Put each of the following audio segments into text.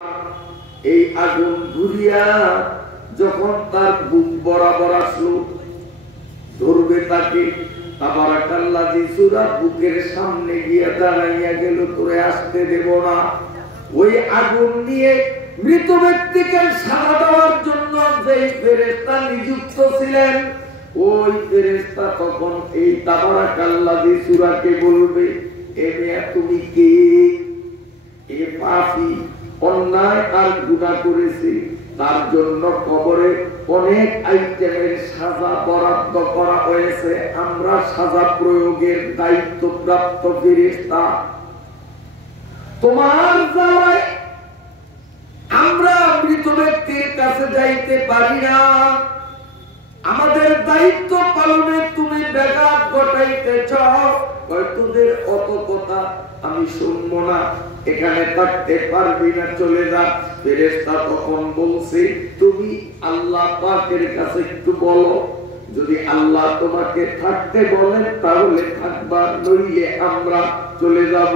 এই আগুন ঘুরিয়া যখন তার বুক বরাবর আসলো, ধরবে তাকে, তাবারাকাল্লাযী সূরা বুকের সামনে গিয়ে দাঁড়াইয়া গেল, তোরে আসতে দেব না। ওই আগুন নিয়ে মৃত ব্যক্তিকে সাড়া দেওয়ার জন্য যেই ফেরেশতা নিযুক্ত ছিলেন, ওই ফেরেশতা তখন এই তাবারাকাল্লাযী সূরাকে বলবে, এ মেয়ে তুমি কে? এ পাপী, অন্যায় আর গুনাহ করেছে, তার জন্য কবরে অনেক আইটেমের সাজা বরাদ্দ করা হয়েছে। আমরা সাজা প্রয়োগের দায়িত্বপ্রাপ্ত ফেরেশতা। তোমার জ্বালায় আমরা মৃত ব্যক্তির কাছে যাইতে পারি না। আমাদের দায়িত্ব পালনে তুমি ব্যাঘাত ঘটাইতেছ। তোদের অত কথা আমি শুনবো না, এখানে থাকতে পারবি না, চলে যা। ফেরেশতা তখন বলছে, তুমি আল্লাহ পাকের কাছে একটু বলো, যদি আল্লাহ তোমাকে থাকতে বলেন তাহলে থাকবা, নইলে আমরা চলে যাব।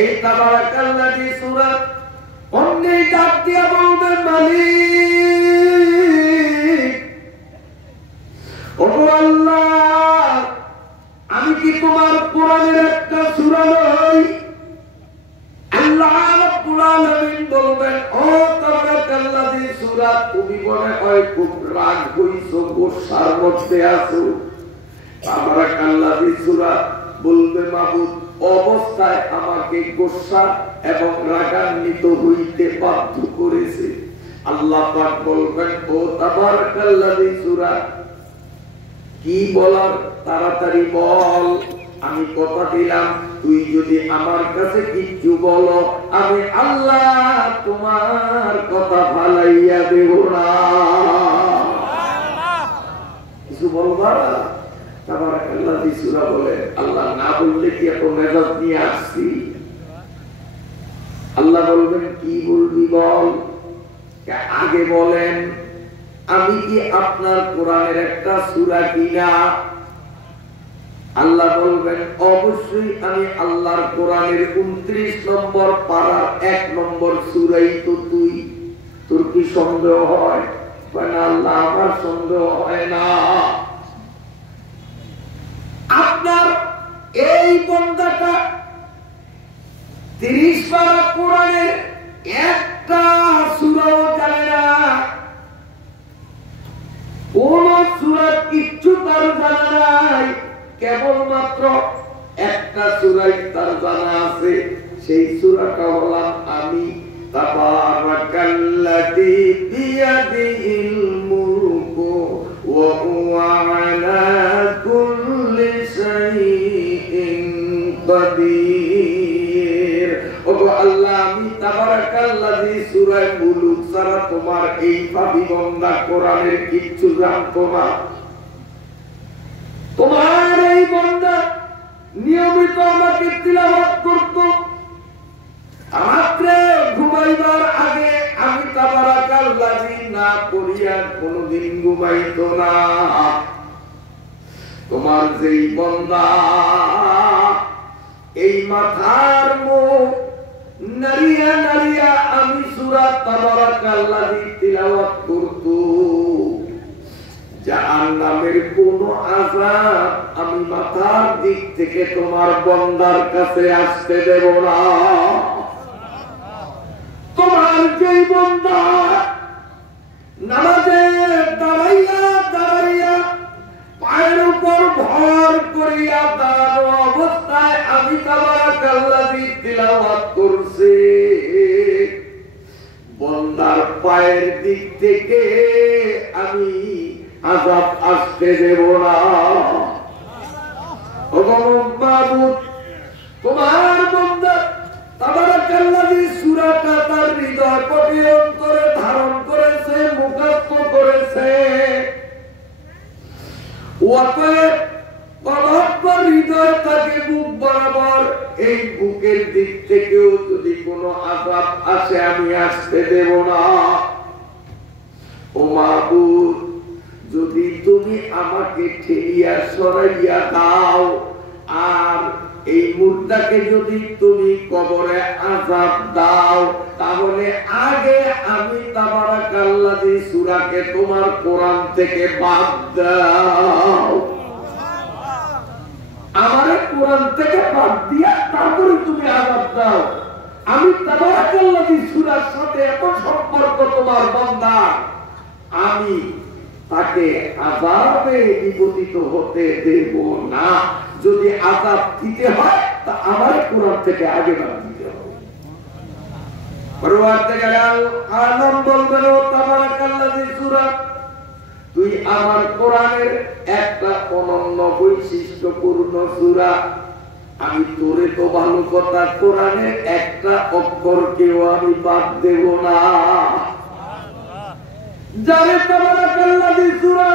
এই তাবারাকাল্লাযী সূরা অন্যই ডাক দিয়া বলবে, মালিক, ওগো আল্লাহ, আমি কি তোমার কোরআনের একটা সূরা নই? আল্লাহ রাব্বুল আলামিন বলবেন, ও তাবারাকাল্লাযী সূরা, তুমি মনে হয় খুব রাগ হইছো, গোসার মধ্যে আছো। তাবারাকাল্লাযী সূরা বলবে, মাবুদ, অবস্থায় আমাকে গোসা এবং রাগান্বিত হইতে বাধ্য করেছে। আল্লাহ পাক বলবেন, ও তাবারাকাল্লাযী সূরা, কি বলার তাড়াতাড়ি বল। আমি কথা দিলাম, তুই যদি আমার কাছে কিছু বলো, আমি আল্লাহ তোমার কথা ফালাইয়া দেব না। কিছু বলবা? তাবারাকাল্লাযী সূরা বলে, আল্লাহ না বললে কি এত মেজাজ নিয়ে আসছি? আল্লাহ বলবেন, কি বলবি বল। আগে বলেন, আমি কি আপনার কোরআনের একটা সূরা কিনা? আল্লাহ বলবেন, অবশ্যই আমি আল্লাহর কোরআনের 29 নম্বর পারার 1 নম্বর সূরাই তো তুই। তোর কি সন্দেহ হয়? না আল্লাহ, আমার সন্দেহ হয় না। আপনার এই বান্দাটা 30 পারা কোরআনের একটা সূরাও জানে না, কোন সূরা কিচ্ছু তার জানা নাই, কেবলমাত্র একটা সূরাই তার জানা আছে। সেই সূরাটা হলাম আমি। তাবারাকাল্লাযী বিয়াদিহিল মুলকু ওয়া হুয়া আলা কুল্লি শাইইন কাদির। ওগো আল্লাহ, আমি তাবারাকাল্লাযী সূরা মুলক ছাড়া তোমার এই পাপী বান্দা কোরআনের কিচ্ছু জানতো না। তোমার এই বান্দা নিয়মিত আমাকে তিলাওয়াত করত, রাত্রে ঘুমাইবার আগে আমি তাবারাকাল্লাযী না পড়িয়া কোনদিন ঘুমাইতো না। তোমার যেই বান্দা এই মাথার মুখ নারিয়া নারিয়া আমি সূরা তাবারাকাল্লাযী তিলাওয়াত করত, জাহান্নামের কোন আযাব আমি মাথার দিক থেকে তোমার বান্দার কাছে আসতে দেব না। তোমার যেই বান্দা নামাজে দাঁড়াইয়া দাঁড়াইয়া পায়ের উপর ভর করিয়া দাঁড়ানো অবস্থায় আমি তাবারাকাল্লাযী তিলাওয়াত করছি, বান্দার পায়ের দিক থেকে আমি আযাব আসতে দেব না। ওগো মাবুদ, তোমার বান্দা তাবারাকাল্লাযী সূরাটা তার হৃদয় কোটি অন্তরে ধারণ করেছে, মুখস্থ করেছে। অতএব পরস্পর হৃদয় তাকে বুক বরাবর, এই বুকের দিক থেকেও যদি কোনো আযাব আসে আমি আসতে দেব না। ও মাবুদ, যদি তুমি আমাকে ঠেলিয়া সরাইয়া দাও আর এই মুর্দাকে যদি তুমি কবরে আযাব দাও তাহলে আগে আমি তাবারাকাল্লাযী সূরাকে তোমার কোরআন থেকে বাদ দাও। আমারে কোরআন থেকে বাদ দিয়া তারপরে তুমি আযাব দাও। আমি তাবারাকাল্লাযী সূরার সাথে এত সম্পর্ক তোমার বান্দা, আমি তাকে আযাবে নিপতিত হতে দেব না। যদি আযাব দিতে হয় তা আমার কোরআন থেকে আগে বাদ দিতে হবে। পরওয়ারদিগার আলম বলবেন, ও তাবারাকাল্লাযী সূরা, তুই আমার কোরআনের একটা অনন্য বৈশিষ্ট্যপূর্ণ সূরা, আমি তোরে তো ভালো কথা কোরআনের একটা অক্ষরকেও আমি বাদ দেব না। যারে তাবারাকাল্লাযী সূরা,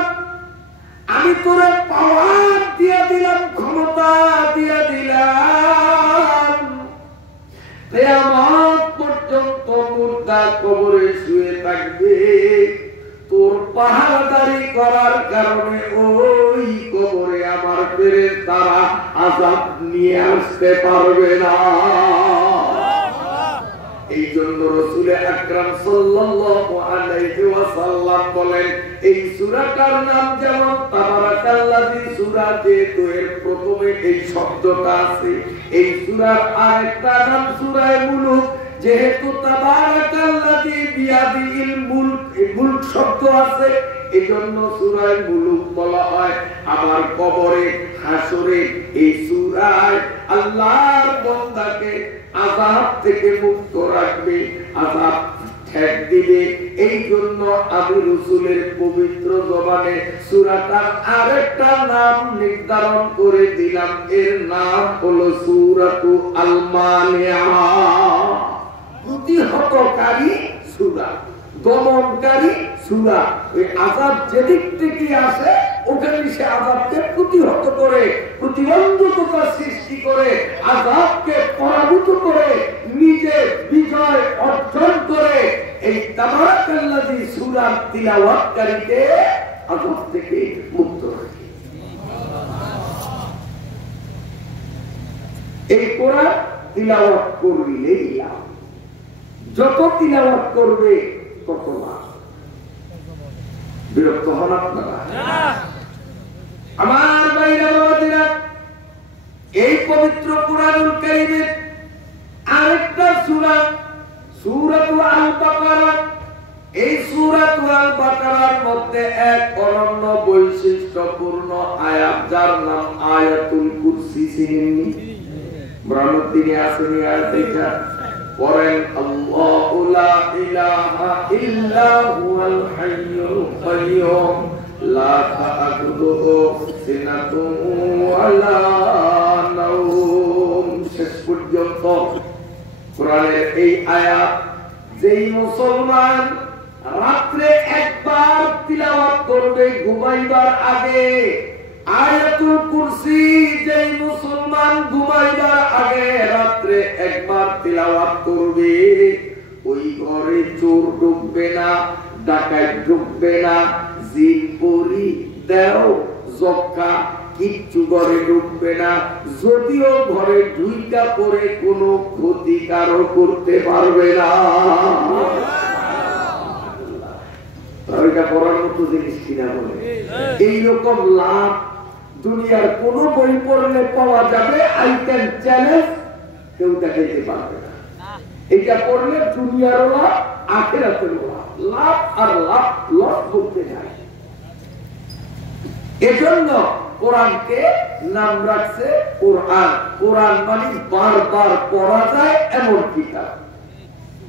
আমি তোরে পাওয়ার দিয়ে দিলাম, ক্ষমতা দিয়ে দিলাম, কিয়ামত পর্যন্ত মুর্দা কবরে শুয়ে থাকবে। তোর পাহারাদারি করার কারণে ওই কবরে আমার ফেরেশতারা আযাব নিয়ে আসতে পারবে না। এই জন্য রাসূল আকরাম সাল্লাল্লাহু আলাইহি ওয়াসাল্লাম বলেন, এই সূরাটার নাম যেমন তাবারাকাল্লাযী সূরা, যেহেতু এর প্রথমে এই শব্দটা আছে। এই সূরার আরেকটা নাম সূরায়ে মুলক, যেহেতু তাবারাকাল্লাযী বিয়াদিল মুলক, মুলক শব্দ আছে, এজন্য সূরায়ে মুলক বলা হয়। আমার কবরে হাসরে এই সূরায় আল্লাহর বান্দাকে আযাব থেকে মুক্ত রাখবে, আযাব ঠেক দিবে। এই জন্য আমি রাসূলের পবিত্র জবানে সূরাটার আরেকটা নাম নির্ধারণ করে দিলাম। এর নাম হলো সূরাতু আল মানিয়া, প্রতিহতকারী সূরা, দমনকারী সূরা। ওই আযাব যেদিক থেকে আসে ওখানে সে আযাবকে প্রতিহত করে, প্রতিবন্ধকতা সৃষ্টি করে, আযাবকে পরাভূত করে, নিজে বিজয় অর্জন করে এই তাবারাকাল্লাযী সূরার তিলাওয়াতকারীকে আযাব থেকে মুক্ত রাখে। এই কোরআন তিলাওয়াত করলেই লাভ, যত তিলাওয়াত করবে তত লাভ। বিরক্ত হন আপনারা? আমার ভাইরা বাবাজিরা, এই পবিত্র কুরআনুল কারীমের আরেকটা সূরা, সূরাতুল আল বাকারা। এই সূরাতুল আল বাকারার মধ্যে এক অনন্য বৈশিষ্ট্যপূর্ণ আয়াত, যার নাম আয়াতুল কুরসি। চিনেননি? ব্রাহ্মণদিনে আসেনি আয়াতটা? পড়েন, আল্লাহু লা ইলাহা ইল্লা হুয়াল হাইয়ুল কাইয়্যুম লা তা'খুযুহু সিনাতুন ওয়া লা নাওম। শেষ পর্যন্ত কোরআনের এই আয়াত যেই মুসলমান রাত্রে একবার তিলাওয়াত করবে ঘুমাইবার আগে, আয়াতুল কুরসি যেই মুসলমান ঘুমাইবার আগে রাত্রে একবার তিলাওয়াত করবে, ওই ঘরে চোর ঢুকবে না, ডাকাত ঢুকবে না, জিন পরি দেও জক্কা কিচ্ছু ঘরে ঢুকবে না। যদিও ঘরে ঢুইকা পরে কোনো ক্ষতিকারও করতে পারবে না। পড়ার মতো জিনিস কিনা বলে এইরকম লাভ দুনিয়ার কোন বই পড়লে পাওয়া যাবে। আই ক্যান চ্যালেঞ্জ, কেউ দেখাইতে পারবে না। এটা পড়লে দুনিয়ার লাভ, আখিরাতের লাভ, লাভ আর লাভ লস করতে যায়। এজন্য কোরআনকে নাম রাখছে কোরআন। কোরআন মানে বারবার পড়া যায় এমন কিতাব,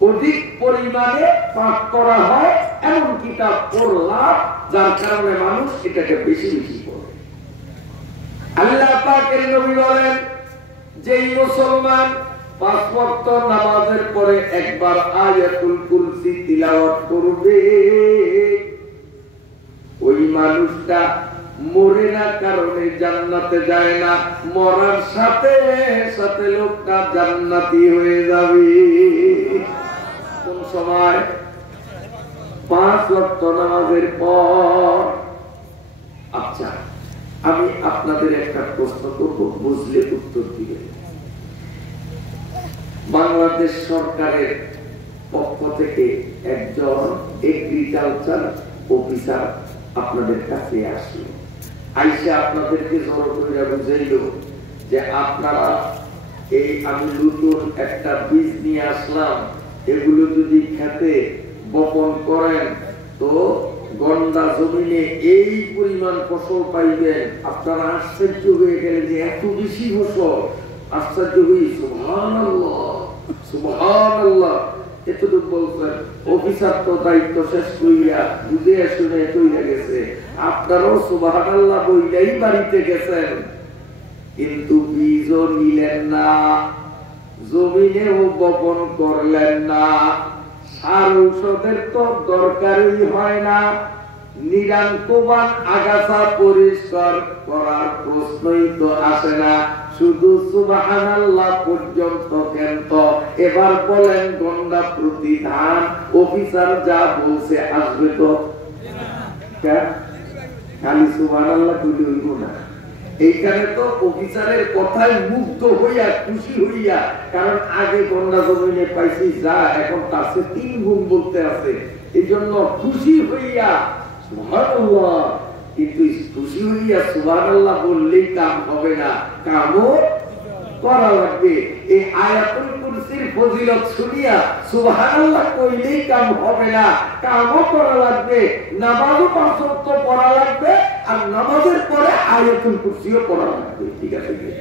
অধিক পরিমাণে পাঠ করা হয় এমন কিতাব পড়লাম, যার কারণে মানুষ এটাকে বেশি বেশি পড়ে। আল্লাহ পাকের নবী বলেন, যেই মুসলমান 5 ওয়াক্ত নামাজের পরে একবার আয়াতুল কুরসি তিলাওয়াত করবে, ওই মানুষটা মরে না কারণে জান্নাতে যায় না, মরার সাথে সাথে লোকটা জান্নাতি হয়ে যাবে। কোন সময়? 5 ওয়াক্ত নামাজের পর। আচ্ছা, আমি আপনাদের একটা প্রশ্ন করব, বুঝলে উত্তর দিবেন। বাংলাদেশ সরকারের পক্ষ থেকে একজন এগ্রিকালচার অফিসার আপনাদের কাছে আসলো, আইসা আপনাদেরকে জড়ো করে বুঝাইল যে আপনারা এই আমি নতুন একটা বীজ নিয়ে আসলাম, এগুলো যদি খেতে বপন করেন তো গন্ডা জমিনে এই পরিমাণ ফসল পাইবেন। আপনারা আশ্চর্য হয়ে গেলেন যে এত বেশি ফসল। আশ্চর্য হয়ে সুবহানাল্লাহ সুবহানাল্লাহ এতটুকু বলছেন। অফিসার তো দায়িত্ব শেষ করিয়া বুঝে শুনে তৈরি গেছে, আপনারাও সুবহানাল্লাহ বইলাই বাড়িতে গেছেন, কিন্তু বীজও নিলেন না, জমিনেও বপন করলেন না, সার ঔষধের তো দরকারই হয় না, নিরান্তমান আগাছা পরিষ্কার করার প্রশ্নই তো আসে না, শুধু সুবহানাল্লাহ পর্যন্ত কেন? এবার বলেন গন্ডা প্রতি ধান অফিসার যা বলছে আসবে তো? খালি সুবহানাল্লাহ তুলি হইব না। এইখানে তো অফিসারের কথায় মুগ্ধ হইয়া খুশি হইয়া, কারণ আগে গন্ডা জমিনে পাইছি যা, এখন তার চেয়ে 3 গুণ বলতে আছে, এই জন্য খুশি হইয়া সুবহানাল্লাহ। কিন্তু খুশি হইয়া সুবহানাল্লাহ বললেই কাম হবে না, কামও করা লাগবে। এই আয়াতুল কুরসির ফজিলত শুনিয়া সুবহানাল্লাহ কইলেই কাম হবে না, কামও করা লাগবে, নামাজও 5 ওয়াক্ত পড়া লাগবে, আর নামাজের পরে আয়াতুল কুরসিও পড়া লাগবে। ঠিক আছে? ঠিক।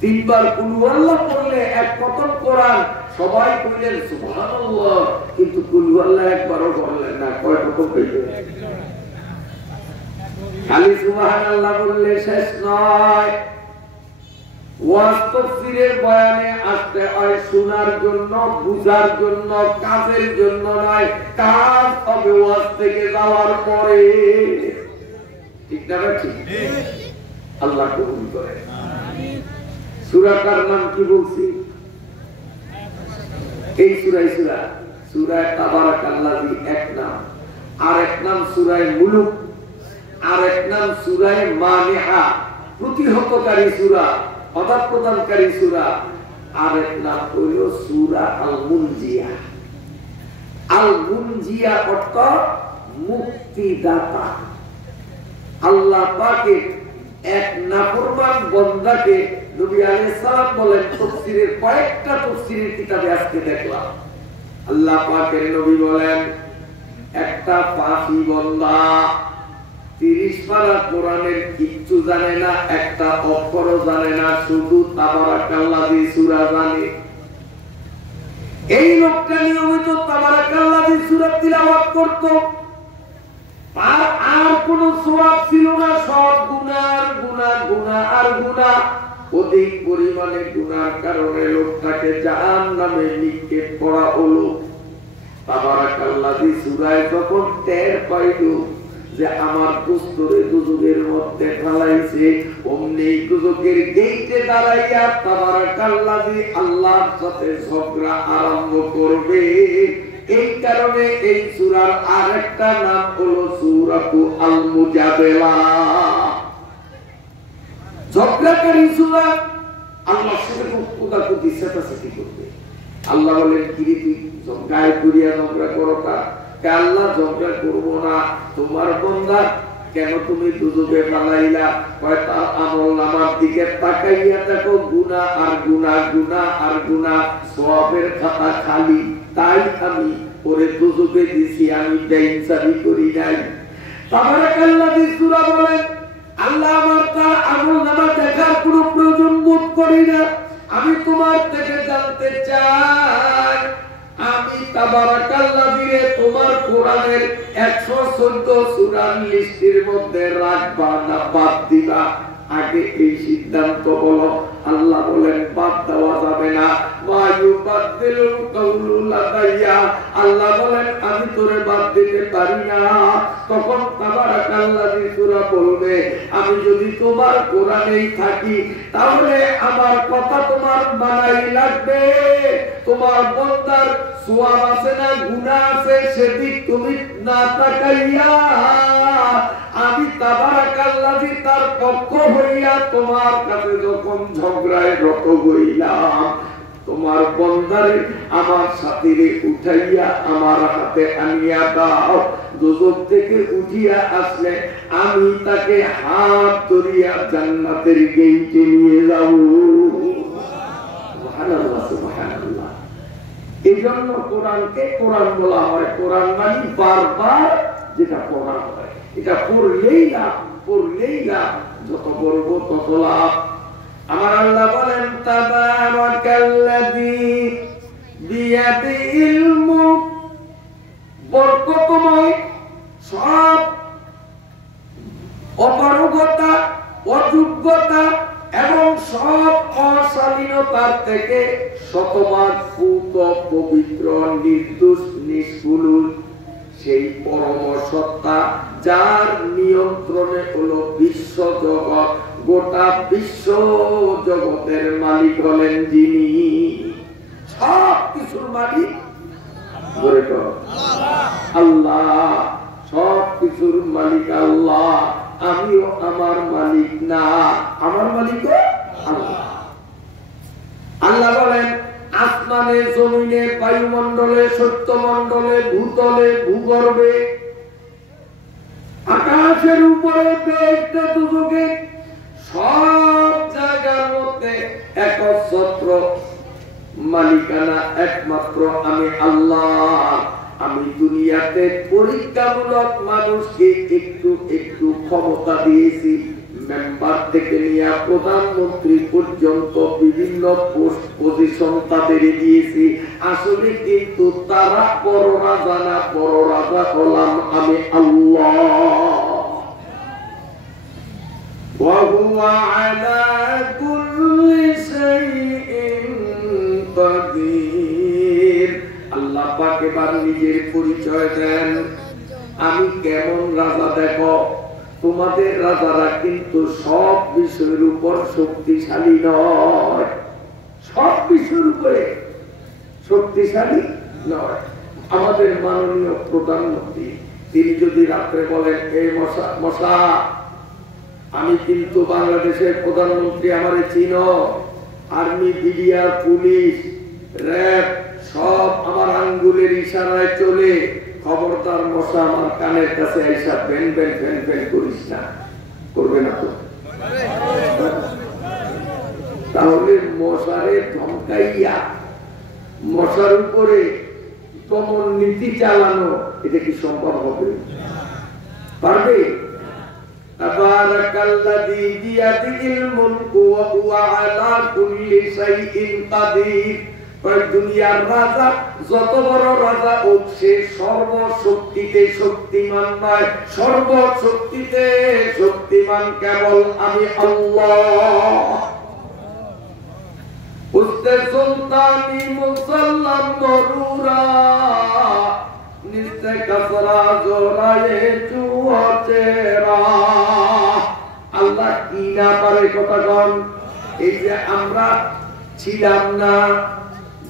3 বার কুল আল্লাহ পড়লে 1 খতম কোরআন। সবাই কইলেন সুবহানাল্লাহ, কিন্তু কুল আল্লাহ একবারও পড়লেন না। কয় খতম হইল? খালি সুবহানাল্লাহ বললে শেষ নয়, ওয়াজ তাফসীরের বয়ানে আসতে হয় শোনার জন্য, বুঝার জন্য, কাজের জন্য নয়। কাজ হবে ওয়াজ থেকে যাওয়ার পরে। ঠিক না? ঠিক। আল্লাহ কবুল করে। সূরাটার নাম কি বলছি? এই সূরা তাবারাকাল্লাযী এক নাম, আর এক নাম সূরা মুলুক, আর এক নাম সূরা মানিহা, প্রতিহতকারী সূরা, অদাব প্রদানকারী সূরা, আর এক নাম হইল সূরা আল মুনজিয়া। আল মুনজিয়া অর্থ মুক্তিদাতা। আল্লাহ পাকের এক নাফরমান বান্দাকে নবী আলাইহিস সালাম বলেন, তাফসীরের কয়েকটা তাফসীরের কিতাবে আজকে দেখলাম আল্লাহ পাকের নবী বলেন, একটা পাপী বান্দা 30 পারা কোরআনের কিচ্ছু জানে না, একটা অক্ষরও জানে না, শুধু তাবারাকাল্লাযী সূরা জানে। এই লোকটা নিয়মিত তাবারাকাল্লাযী সূরা তিলাওয়াত করত, আর কোন সওয়াব ছিল না, সব গুনাহ গুনাহ আর গুনাহ। অধিক পরিমাণে গুনার কারণে লোকটাকে জাহান্নামে নিক্ষেপ করা হলো। তাবারাকাল্লাযী সূরায় যখন টের পাইল যে আমার দোস্তরে দুজকের মধ্যে ঢালাইছে, অমনি দুজকের গেইটে দাঁড়াইয়া তাবারাকাল্লাযী আল্লাহর সাথে ঝগড়া আরম্ভ করবে। এই কারণে এই সূরার আরেকটা নাম হলো সূরাতু আল মুজাদালা, ঝগড়াকারী সূরা। আল্লাহর সাথে কোদাকুদি সেটাসেটি করবে। আল্লাহ বলেন, কি তুই গায়ে পুরিয়া ঝগড়া করো? আল্লাহ ঝগড়া করবো না, তোমার বান্দা কেন তুমি দুজকে পালাইলা? কয়টা আমল নামার দিকে তাকাইয়া দেখো, গুনাহ আর গুনাহ, গুনাহ আর গুনাহ, সওয়াবের খাতা খালি। তাই আমি ওরে দুজকে দিছি, আমি বেইনসাফি করি নাই। তাবারাকাল্লাযী সূরা বলেন, আল্লাহ আমার তার আমল নামা দেখার কোনো প্রয়োজন বোধ করি না, আমি তোমার থেকে জানতে চাই, আমি তাবারাকাল্লাযী তোমার কোরআনের 114 সূরার লিস্টের মধ্যে রাখবা না বাদ দিবা? আগে এই সিদ্ধান্ত বলো। আল্লাহ বলেন, বাদ দেওয়া যাবে না। মায়ুবাদদিলুল কাউলু লাদাইয়া, আল্লাহ বলেন আমি তোরে বাদ দিতে পারি না। তখন তাবারাকাল্লাযী সূরা বলবে, আমি যদি তোমার কোরআনেই থাকি তাহলে আমার কথা তোমার মানাই লাগবে। তোমার বান্দার সওয়াব আছে না গুনাহ আছে, সেদিক তুমি না তাকাইয়া আমি তাবারাকাল্লাযী তার পক্ষ হইয়া তোমার কাছে যখন ঝগড়ায় রত হইলাম, তোমার বন্দারে আমার সাথীরে উঠাইয়া আমার হাতে আনিয়া দাও, দোজখ থেকে উঠিয়া আসলে আমি তাকে হাত ধরিয়া জান্নাতের গেইটে নিয়ে যাব। সুবহানাল্লাহ, সুবহানাল্লাহ। এই জন্য কোরআনকে কোরআন বলা হয়। কোরআন মানে বারবার যেটা পড়া হয়, এটা পড়লেই লাভ, পড়লেই লাভ, যত পড়বো তত লাভ। আমার আল্লাহ বলেন তাবারাকাল্লাযী বিয়াদিহিল মুলক, বরকতময়, সব অপারগতা, অযোগ্যতা এবং সব অশালীনতার থেকে শতভাগ পূত, পবিত্র, নির্দোষ, নিষ্কুল সেই পরম সত্তা, যার নিয়ন্ত্রণে হলো বিশ্ব জগৎ, গোটা বিশ্ব জগতের মালিক হলেন যিনি, সব কিছুর মালিক আল্লাহ, সব কিছুর মালিক আল্লাহ। আমিও আমার মালিক না, আমার মালিক আল্লাহ। আল্লাহ বলেন আসমানে, জমিনে, বায়ুমণ্ডলে, সত্যমণ্ডলে, ভূতলে, ভূগর্ভে, আকাশের উপরে, বেহেশতে, দুজখে, সব জায়গার মধ্যে একচ্ছত্র মালিকানা একমাত্র আমি আল্লাহ। আমি দুনিয়াতে পরীক্ষামূলক মানুষকে একটু একটু ক্ষমতা দিয়েছি, মেম্বার থেকে নিয়ে প্রধানমন্ত্রী পর্যন্ত বিভিন্ন পোস্ট পজিশন তাদের দিয়েছি। আসলে কিন্তু তারা বড় রাজা না, বড় রাজা হলাম আমি আল্লাহ। ওয়া হুয়া আলা কুল্লি শাইইন কাদির। আল্লাহ পাক এবার নিজের পরিচয় দেন, আমি কেমন রাজা দেখো। তোমাদের রাজারা কিন্তু সব বিষয়ের উপর শক্তিশালী নয়, সব বিষয়ের উপরে শক্তিশালী নয়। আমাদের মাননীয় প্রধানমন্ত্রী, তিনি যদি রাত্রে বলেন এই মশা মশা, আমি কিন্তু বাংলাদেশের প্রধানমন্ত্রী, আমারে চিনো, আর্মি, বিডিআর, পুলিশ, র্যাব সব আমার আঙ্গুলের ইশারায় চলে, খবরদার মশা আমার কানের কাছে আইসা বেন বেন বেন বেন করিস না, করবে না তো? তাহলে মশারে ধমকাইয়া মশার উপরে দমন নীতি চালানো, এটা কি সম্ভব হবে? পারবে? তাবারাকাল্লাযী বিয়াদিহিল মুলকু ওয়া হুয়া আলা কুল্লি শাইইন কাদির। দুনিয়ার রাজা যত বড় রাজা হোক, সে সর্বশক্তিতে শক্তিমান নয়, সর্বশক্তিতে শক্তিমান কেবল আমি আল্লাহ। উস্তে সুলতানি মুসাল্লাম নরুরা, নিস্তে কাসরা জোরায়ে চুয়াচেরা। আল্লাহ কি না পারে কথা কন? এই যে আমরা ছিলাম না,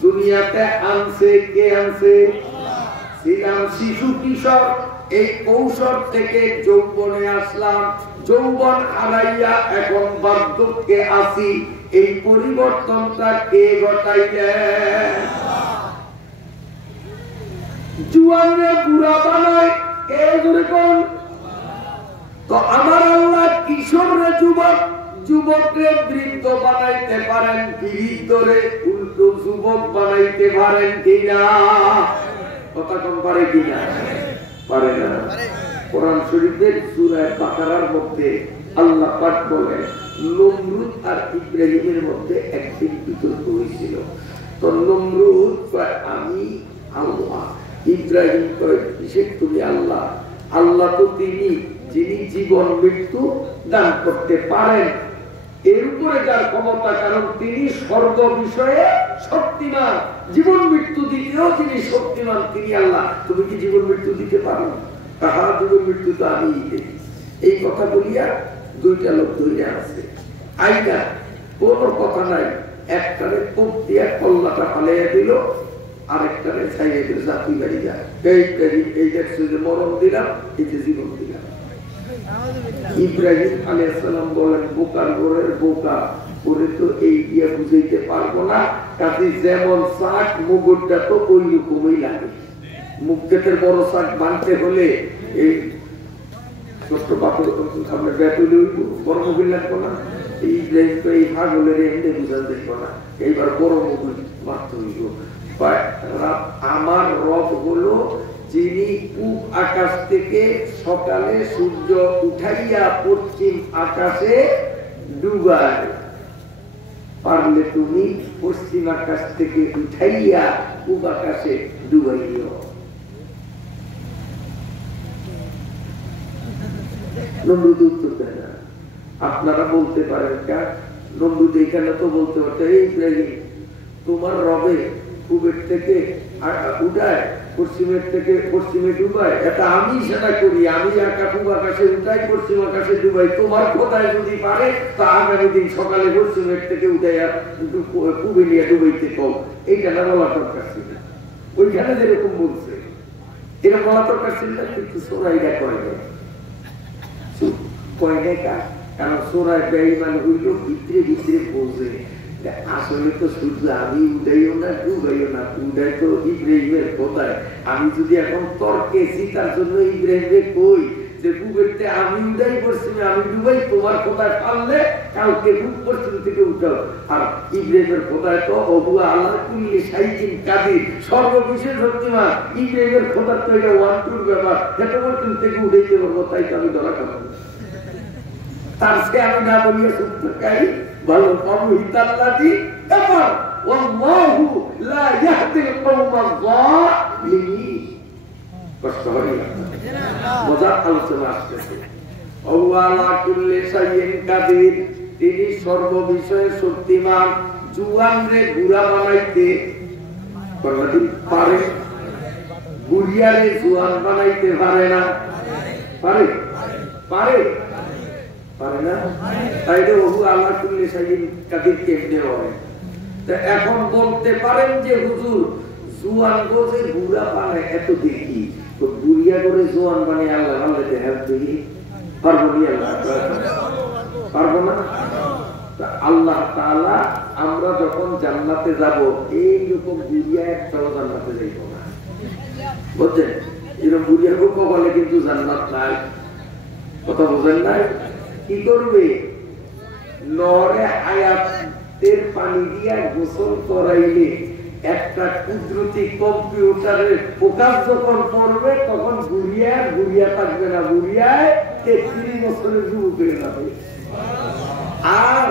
দুনিয়াতে আনছে কে? আনছে ছিলাম শিশু কিশোর, এই কৌশল থেকে যৌবনে আসলাম, যৌবন হারাইয়া এখন বার্ধক্যে আসি। এই পরিবর্তনটা কে ঘটাইলেন? জুয়ানে বুড়া বানায় কে? ধরে কোন? তো আমার আল্লাহ কিশোরে যুবক, যুবকরে বৃদ্ধ বানাইতে পারেন, বৃদ্ধরে উল্টো যুবক বানাইতে পারেন কিনা? কথা কোন পারে কিনা? পারে না। কোরআন শরীফের সূরা বাকারার মধ্যে আল্লাহ পাক বলেন, নমরুদ আর ইব্রাহিমের মধ্যে একদিন বিতর্ক হয়েছিল। তো নমরুদ কয় আমি আল্লাহ, ইব্রাহিম কয় কিসের তুমি আল্লাহ? আল্লাহ তো তিনি যিনি জীবন মৃত্যু দান করতে পারেন, এর উপরে যার ক্ষমতা, কারণ তিনি স্বর্গ বিষয়ে শক্তিমান, জীবন মৃত্যু দিতেও যিনি শক্তিমান তিনি আল্লাহ। তুমি কি জীবন মৃত্যু দিতে পারো? তাহা জীবন মৃত্যু তো আমি দেখি। এই কথা বলিয়া দুইটা লোক ধরে আছে, আইনা কোনো কথা নাই, একটারে কোপ দিয়া কল্লাটা ফালাইয়া দিল, আরেকটারে ছাইয়া দিল, জাতি গাড়ি যায়, এই দেখছো যে মরণ দিলাম, এই যে জীবন দিলাম। ইব্রাহিম আলাইহিস সালাম বলেন বোকার ঘরের বোকা করে তো এই দিয়ে বুঝাইতে পারবো না, কাজে যেমন শাক মুগুরটা তো ওই রকমই লাগে। মুখ ক্ষেতের বড় শাক বানতে হলে এই ছোট্ট বাপের সামনে ব্যাটুলি বড় মুগুর লাগবো না, ইব্রাহিম তো এই পাগলের এমনি বুঝা দেখবো না, এইবার বড় মুগুর মারতে হইব। আমার রব হলো যিনি পূব আকাশ থেকে সকালে সূর্য উঠাইয়া পশ্চিম আকাশে ডুবায়, পারলে তুমি পশ্চিম আকাশ থেকে উঠাইয়া পূব আকাশে ডুবাইও। নমরুদ উত্তর দেয় না। আপনারা বলতে পারেন কা নমরুদ এখানে তো বলতে পারতো এই ইব্রাহিম তোমার রবে পূবের থেকে উঠায় পশ্চিমের থেকে পশ্চিমে ডুবায়, এটা আমি সেটা করি, আমি পূব আকাশে উঠাই পশ্চিম আকাশে ডুবাই, তোমার কোথায় যদি পারে তা আগামী দিন সকালে পশ্চিমের থেকে উঠাইয়া পূবে নিয়ে ডুবাইতে কম। এইটা না বলা দরকার ছিল, ওইখানে যেরকম বলছে এটা বলা দরকার ছিল না, কিন্তু সোরাইটা কয় না, কয় না কারণ সোরাই বেঈমান হইল ভিতরে ভিতরে বোঝে আসলে তো সূর্য আমি উঠাইও না ডুবাইও না, উঠাই তো ইব্রাহিমের কোথায়। আমি যদি এখন তর্কেছি তার জন্য ইব্রাহিমে কই যে পূবেরতে আমি উঠাই পশ্চিমে আমি ডুবাই, তোমার কোথায় পারলে কাউকে পূব পশ্চিম থেকে উঠাও। আর ইব্রাহিমের কোথায় তো অবুয়া আল্লাহ কুল্লি শাইইন কাদির, সর্ববিশেষ শক্তিমান। ইব্রাহিমের কোথায় তো এটা ওয়ান টুর ব্যাপার, এটা পশ্চিম থেকে উঠাইতে পারবো, তাই তো আমি ধরা খাবো। তার সে আমি না বলিয়া সূত্র কাই ভালো পাবো হিতাল্লাহি কাফার ওয়াল্লাহু লা ইয়াহদিল কওমাল যালিমিন। কষ্ট হয় না, মজার আলোচনা আসছে। আল্লাহ কুল্লি শাইইন কাদির, তিনি সর্ববিষয়ে শক্তিমান। জুয়ানরে বুড়া বানাইতে পারে, বুড়িয়ারে জুয়ান বানাইতে পারে না, পারে পারে পারে না, তাইলে ওহু আল্লাহ কুল্লি শাইইন কাদির কেমনে হয়। এখন বলতে পারেন যে হুজুর জুয়ান গোজে বুড়া বানায় এত দেখি, তো বুড়িয়া করে জোয়ান বানিয়ে আল্লাহ আল্লাহ হেল্প দেখি পারবো নি? আল্লাহ পারবো না। আল্লাহ তাআলা আমরা যখন জান্নাতে যাব এইরকম বুড়িয়া একটাও জান্নাতে যাইব না, বুঝছেন? এরকম বুড়িয়া কপালে কিন্তু জান্নাত নাই, কথা বোঝেন নাই? কি করবে? নরে হায়াতের পানি দিয়া গোসল করাইলে একটা কুদরতি কম্পিউটারের ফোকাস যখন পড়বে তখন বুড়িয়া থাকবে না, বুড়িয়ায় 33 বছরের যুবক হয়ে যাবে। আর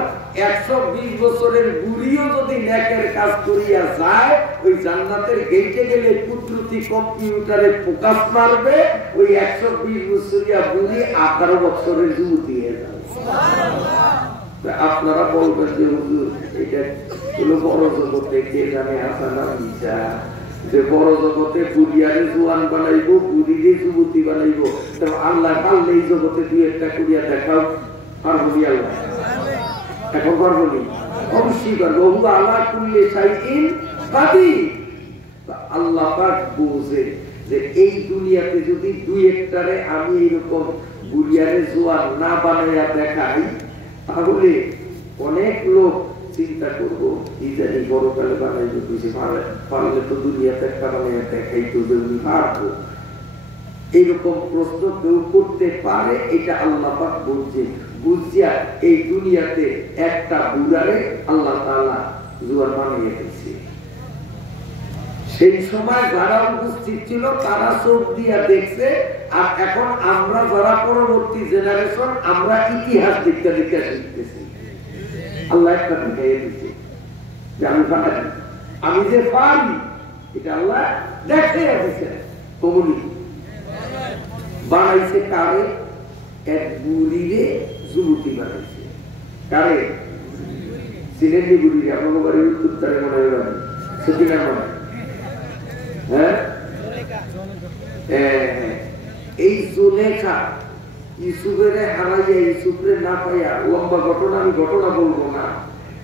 120 বছরের বুড়িও যদি নেকের কাজ করিয়া যায়, ওই জান্নাতের গেটে গেলে কুদরতি কম্পিউটারে ফোকাস মারবে, ওই 120 বছরিয়া বুড়ি 18 বছরের যুবতী হয়ে যাবে। আপনারা বলবেন যে হুজুর এটা হলো বড় জগতে, কে জানে আসা না মিছা, যে বড় জগতে বুড়িয়ারে জোয়ান বানাইবো, বুড়িরে যুবতী বানাইবো। আল্লাহ পারলে এই জগতে দুই একটা করিয়া দেখাও, পারবো নি আল্লাহ? এখন পারবো নি? অবশ্যই পারবো। আল্লাহ কুল্লি শাইইন কাদির। আল্লাহ পাক বোঝে যে এই দুনিয়াতে যদি দুই একটারে আমি এইরকম বুড়িয়ারে জোয়ান না বানাইয়া দেখাই, তাহলে অনেক লোক চিন্তা করবো ইদানি বড় কালে বানাইবো, বুঝে পারলে তো দুনিয়াতে একটা বানাইয়া দেখাই তো জরুরি পারবো। এইরকম প্রশ্ন কেউ করতে পারে, এটা আল্লাহ পাক বলছে। বুঝিয়া এই দুনিয়াতে একটা বুড়ারে আল্লাহ তাআলা জোয়ান বানিয়ে দিয়েছে। সেই সময় যারা উপস্থিত ছিল তারা চোখ দিয়া দেখছে, আর এখন আমরা যারা পরবর্তী জেনারেশন আমরা ইতিহাস দেখতে দেখতে শিখতেছি। আল্লাহ একটা দেখাইয়া দিচ্ছে যে আমি পারি, আমি যে পারি এটা আল্লাহ দেখাইয়া দিচ্ছে। কবলি বানাইছে কারে? এক বুড়িরে যুবতী বানাইছে। কারে? সিলেন্ডি বুড়িরে। আপনার বাড়ির উত্তরটারে মনে হয় সত্যি না মনে? হ্যাঁ, এই জুলেখা ইউসুফের হারাইয়া ইউসুফরে না পাইয়া, লম্বা ঘটনা, আমি ঘটনা বলবো না,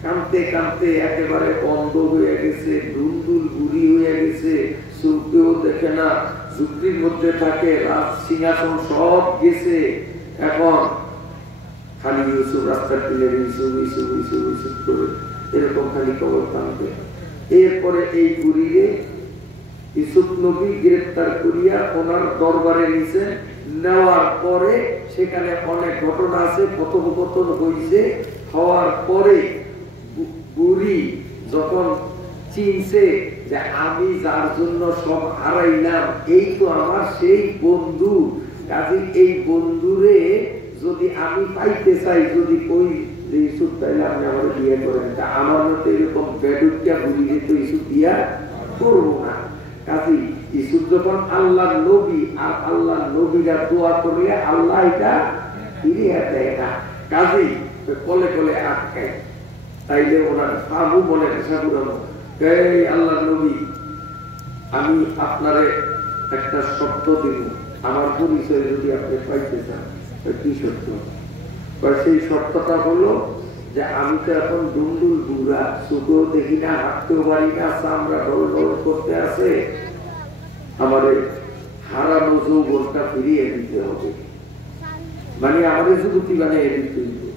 কাঁদতে কাঁদতে একেবারে অন্ধ হয়ে গেছে, ধুলধুল বুড়ি হয়ে গেছে, চোখেও দেখে না, ঝুঁকির মধ্যে থাকে, রাজ সিংহাসন সব গেছে, এখন খালি ইউসুফ রাস্তার পিলে ইউসুফ ইউসুফ ইউসুফ ইউসুফ করে এরকম খালি কবর টানবে। এরপরে এই বুড়িরে ইউসুফ নবী গ্রেফতার করিয়া ওনার দরবারে নিছেন। নেওয়ার পরে সেখানে অনেক ঘটনা আছে, কথোপকথন হয়েছে। হওয়ার পরে বুড়ি যখন চিনছে যে আমি যার জন্য সব হারাইলাম এই তো আমার সেই বন্ধু, কাজে এই বন্ধুরে যদি আমি পাইতে চাই, যদি ওই ইউসুফ তাইলে আপনি আমার বিয়ে করেন, তা আমার মতো এরকম বেডুকটা বুড়িয়ে তো ইউসুফ বিয়া করবো না। কাজে ইউসুফ যখন আল্লাহর নবী, আর আল্লাহর নবীরা দোয়া করলে আল্লাহ এটা ফিরিয়ে দেয় না, কাজে কলে কলে আটকায়। তাইলে ওনার সাবু বলে সাবুরানো, এই আল্লাহর নবী আমি আপনারে একটা শর্ত দিব, আমার পরিচয় যদি আপনি পাইতে চান। কি সত্য? সেই শর্তটা হলো যে আমি তো এখন ডুন্ডুল বুড়া, চোখেও দেখি না, হাঁটতেও পারি না, চামড়া ঢোল ঢোল করতে আছে, আমাদের হারানো যৌবনটা ফিরিয়ে দিতে হবে, মানে আমাদের যুবতী বানিয়ে দিতে হবে।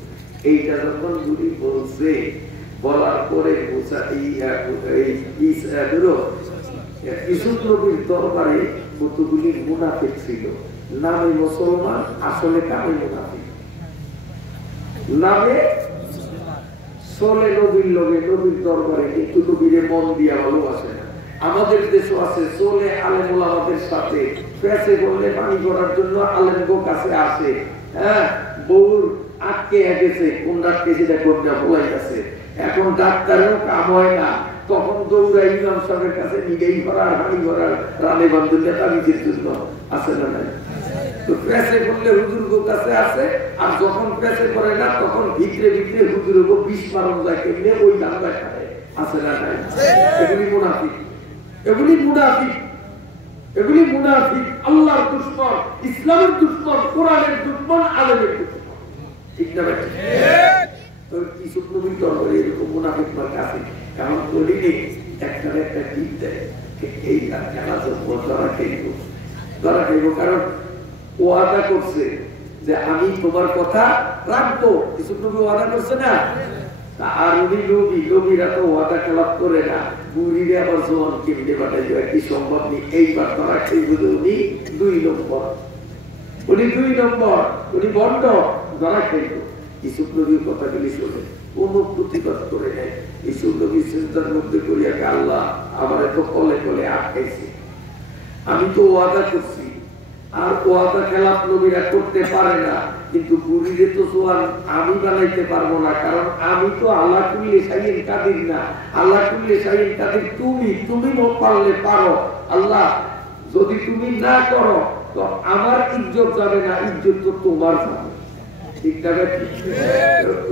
এইটা যখন বুড়ি বলছে, বলার পরে ইউসুফ নবীর দরবারে কতগুলি মুনাফিক ছিল, নামে মুসলমান আসলে কামে মুনাফিক, নামে চলে নবীর লগে নবীর দরবারে, কিন্তু নবীরে মন দিয়া ভালোবাসে না। আমাদের দেশও আছে, চলে আলেমুল আমাদের সাথে পেছে বললে পানি করার জন্য আলেমগো কাছে আসে, হ্যাঁ বউর আটকে গেছে, কোন ডাক্তার সেটা কন্যা বলাই গেছে, এখন ডাক্তারেও কাম হয় না, তখন দৌড়াই ইমাম সাহেবের কাছে নিজেই করার হানি করার রানে বান্ধব নেতা নিজের জন্য আছে না নাই? তো পেছে করলে হুজুর কাছে আছে, আর যখন পেছে করে না তখন ভিতরে ভিতরে হুজুর বিষ মারণ যায় কেমনে ওই দাঙ্গা খায়, আছে না নাই? এগুলি মুনাফিক, এগুলি মুনাফিক, এগুলি মুনাফিক, আল্লাহর দুশমন, ইসলামের দুশমন, কোরআনের দুশমন, আলেমের দুশমন, ঠিক না ভাই? তো ইউসুফ নবীর দরবারে এরকম মুনাফিক মার্কা আছে, কারণ বলিনি একটার একটা টিপ দেয়, এই খেলা ধরা খেলবো, ধরা খেলবো, কারণ ওয়াদা করছে যে আমি তোমার কথা রাখবো। ইউসুফ নবী ওয়াদা করছে না, আর উনি নবী, নবীরা তো ওয়াদা খেলাপ করে না, বুড়িরে আবার জোয়ান কেমনে বাটাই দেওয়া কি সম্ভব নেই। এইবার ধরা খেলবো উনি 2 নম্বর, উনি 2 নম্বর, উনি বন্ড, ধরা খেলবো। ইউসুফ নবীর কথাগুলি শোনে, কোনো প্রতিবাদ করে নেয়। ইউসুফ নবী সিজদার মধ্যে করিয়া আল্লাহ আমার এত কলে কলে আটকাইছে, আমি তো ওয়াদা করছি, আর ওয়াদা খেলাপ নবীরা করতে পারে না, কিন্তু বুড়িরে তো জোয়ান আমি বানাইতে পারবো না, কারণ আমি তো আল্লাহ কুল্লি শাইইন কাদির না, আল্লাহ কুল্লি শাইইন কাদির তুমি, তুমি পারলে পারো। আল্লাহ যদি তুমি না করো তো আমার ইজ্জত যাবে না, ইজ্জত তো তোমার যাবে, ঠিক না?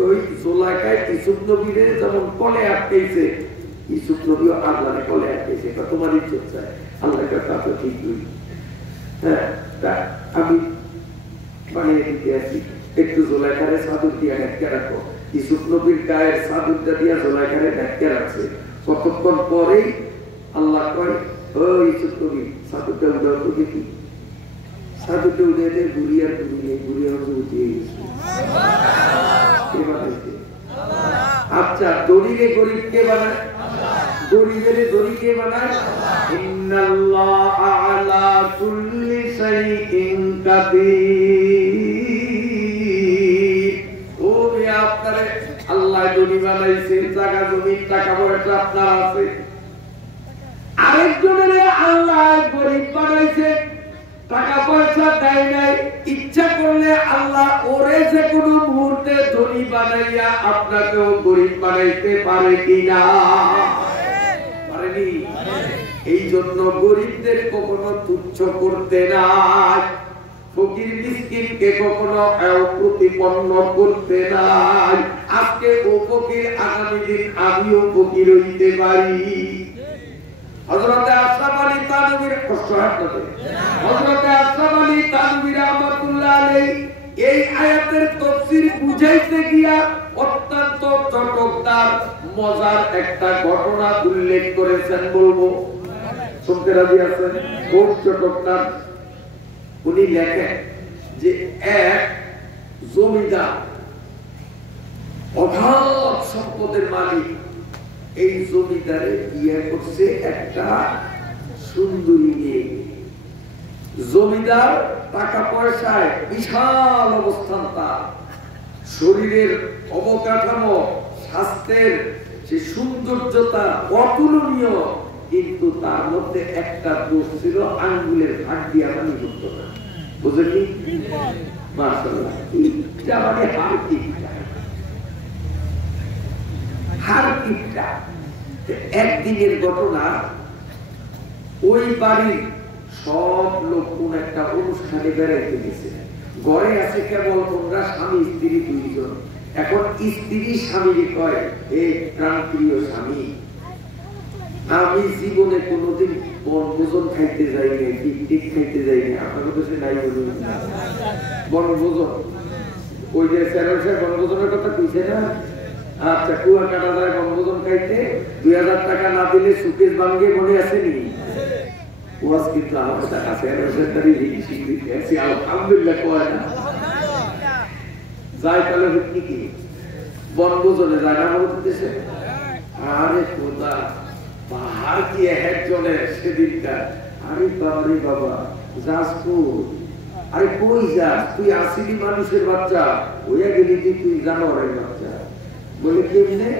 ওই জোলাকায় ইউসুফ নবীরে যেমন কলে আটকেছে, ইউসুফ নবীও আল্লাহরে কলে আটকেছে, তোমার ইজ্জত চায়, আল্লাহর কাছে ঠিক নই। হ্যাঁ, আমি বানিয়ে দিতে আছি, একটু জোলাইখারে চাদর দিয়া ঢাকা রাখো। ইউসুফ নবীর গায়ের চাদরটা দিয়া জোলাইখারে ঢাকা রাখছে। কতক্ষণ পরেই আল্লাহ কয়, ও ইউসুফ নবী চাদরটা উঠাও তো দেখি। চাদরটা উঠে দেয়, বুড়িয়ার বুড়িয়ে বুড়িয়া উঠিয়ে গেছে। আচ্ছা, দড়িরে গরিব কে বানায়? গরিবের দড়ি কে বানায়? ইন্নাল্লাহা আলা কুল্লি শাইইন কাদির। ও মিয়া, আপনারে আল্লাহ দড়ি বানাইছে, জায়গা জমি টাকা পয়সা আপনার আছে, আরেকজনের আল্লাহ গরিব বানাইছে, টাকা পয়সা দেয় নাই, ইচ্ছা করলে আল্লাহ ওরে যে কোনো মুহূর্তে ধনী বানাইয়া আপনাকেও গরিব বানাইতে পারে কিনা? পারেনি। এই জন্য গরিবদের কখনো তুচ্ছ করতে নাই, ফকির মিসকিনকে কখনো প্রতিপন্ন করতে নাই। আজকে ও ফকির, আগামী দিন আমিও ফকির হইতে পারি। হযরতে আশরাফ আলী তানভীর হযরতে আশরাফ আলী তানভীর রাহমাতুল্লাহ আলাইহি এই আয়াতের তাফসীর বুঝাইতে গিয়া অত্যন্ত চটকদার মজার একটা ঘটনা উল্লেখ করেছেন, বলবো শুনতে রাজি আছেন? খুব চটকদার। উনি লেখেন যে এক জমিদার, অগাধ সম্পদের মালিক। এই জমিদারে বিয়ে করছে একটা সুন্দরী মেয়ে। জমিদার টাকা পয়সায় বিশাল অবস্থান, তার শরীরের অবকাঠামো, স্বাস্থ্যের যে সৌন্দর্যতা অতুলনীয়, কিন্তু তার মধ্যে একটা দোষ ছিল, আঙ্গুলের ভাগ দিয়ে আমি করতো না। বুঝলি? মাশাআল্লাহ, এটা মানে হার কিপটা। একদিনের ঘটনা, ওই বাড়ির সব লোক কোন একটা অনুষ্ঠানে বেড়াইতে গেছে। ঘরে আছে কেবল তোমরা স্বামী স্ত্রী দুইজন। এখন স্ত্রী স্বামীকে কয়, এ প্রাণপ্রিয় স্বামী, আমি জীবনে কোনোদিন বনভোজন খাইতে যাই নাই, পিকনিক খাইতে যাই নাই। আপনার কাছে নাই বনভোজন? ওই যে স্যার বনভোজনের কথা কইছে না? আচ্ছা, কুয়া কাটা যায় বনভোজন খাইতে, 2000 টাকা না দিলে সুকেশ ভাঙ্গে, মনে আছে নি? ওয়াজ কিন্তু আমার কাছে আলহামদুলিল্লাহ কয় না যায়, তাহলে কি বনভোজনে যায় না বলতেছে? আরে খোদা, পাহাড় কি একজনের সেদিনটা, আরে বাবারে বাবা, যাস কই? আরে কই যাস তুই? আসিলি মানুষের বাচ্চা, ওইয়া গেলি তুই জানোয়ারের বাচ্চা। বলে কেমনে?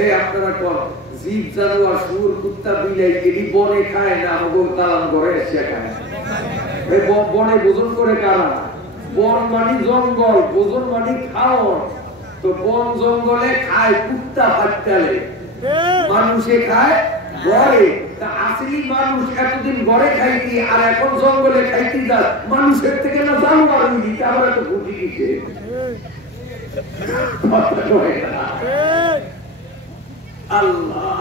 এই আপনারা কর, জীব জানোয়ার, শুয়োর, কুত্তা, বিলাই এটি বনে খায় না, আমাকে কালাম করে এসে খায়। এই বনে ভোজন করে কারা? বন মানে জঙ্গল, ভোজন মানে খাওয়ার। তো বন জঙ্গলে খায় কুত্তা ফাটকালে, মানুষে খায় ঘরে। তা আসলি মানুষ এতদিন ঘরে খাইতি, আর এখন জঙ্গলে খাইতি যা, মানুষের থেকে না জানোয়ার দিতে আমরা তো বুঝি দিছে। আল্লাহ,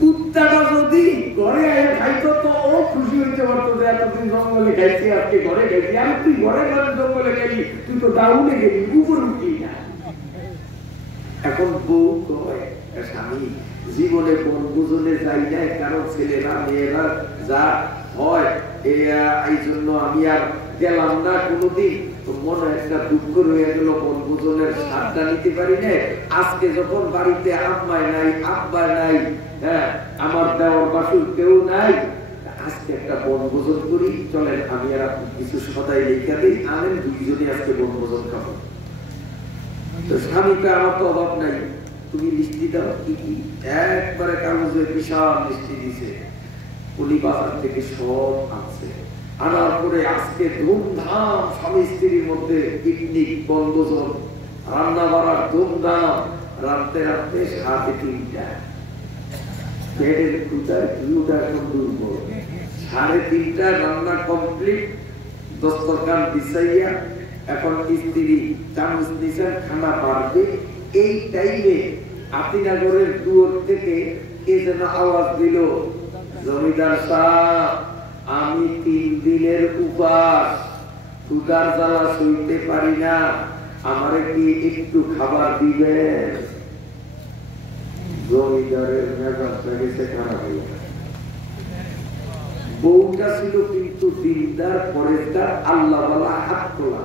কুত্তাটা যদি ঘরে খাইতো তো ও খুশি হইতে পারতো যে এতদিন জঙ্গলে খাইছি, আজকে ঘরে খাইছি। আর তুই ঘরে ঘরে জঙ্গলে গেলি, তুই তো ডাউনে গেলি, উপরে উঠলি না। এখন বউ কয়, স্বামী জীবনে বনভোজনে যাই নাই, কারণ ছেলেরা মেয়েরা যা হয় এই জন্য আমি আর গেলাম না কোনোদিন। মনে একটা দুঃখ রয়ে গেল, বনভোজনের স্বাদটা নিতে পারি না। আজকে যখন বাড়িতে আম্মায় নাই, আব্বায় নাই, হ্যাঁ আমার দেওয়ার বাসুর কেউ নাই, আজকে একটা বনভোজন করি, চলেন আমি আর আপনি কিছু সদাই লেখা দিই, আনেন দুইজনে আজকে বনভোজন খাবো। তো স্বামীকে আমার তো অভাব নাই, তুমি লিস্টি দাও কি কি। একবারে কাগজে বিশাল লিস্টি দিছে, উনি বাজার থেকে সব আনছে। আনার পরে আজকে ধুমধাম স্বামী স্ত্রীর মধ্যে পিকনিক, বনভোজন, রান্না বাড়ার ধুমধাম। রাঁধতে রাঁধতে 3:30 পেটের ক্ষুধায় দুটা এখন দুর্বল। 3:30 রান্না কমপ্লিট, দস্তরখান বিছাইয়া এখন স্ত্রী চামচ নিছেন, খানা পারবে। এই টাইমে আতিনগরের দুয়ার থেকে কে যেন আওয়াজ দিল, জমিদার সাহেব আমি 3 দিনের উপাস, ক্ষুধার জ্বালা সইতে পারি না, আমারে কি একটু খাবার দিবেন? জমিদারের মেজাজটা গেছে খারাপ হয়ে। বউটা ছিল কিন্তু দিনদার, পরেশদার, আল্লাহওয়ালা, হাত তোলা।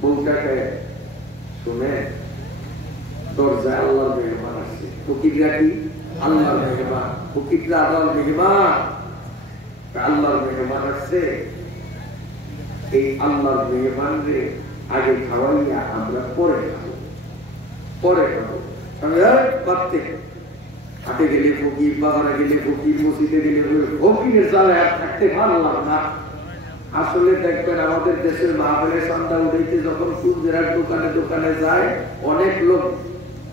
বউটাকে শুনে দরজায় আল্লাহর মেহমান আসছে। ফকিররা কি আল্লাহর মেহমান? ফকিররা আল্লাহর মেহমান, আল্লাহর মেহমান আসছে। এই আল্লাহর মেহমান রে আগে খাওয়াইয়া আমরা পরে খাবো, পরে খাবো। হাটে গেলে ফকির, বাজারে গেলে ফকির, মসজিদে গেলে ফকিরের জ্বালায় আর থাকতে পারলাম না। আসলে দেখবেন আমাদের দেশের মাহফিলে চাঁদা উঠাইতে যখন সূর্যের দোকানে দোকানে যায়, অনেক লোক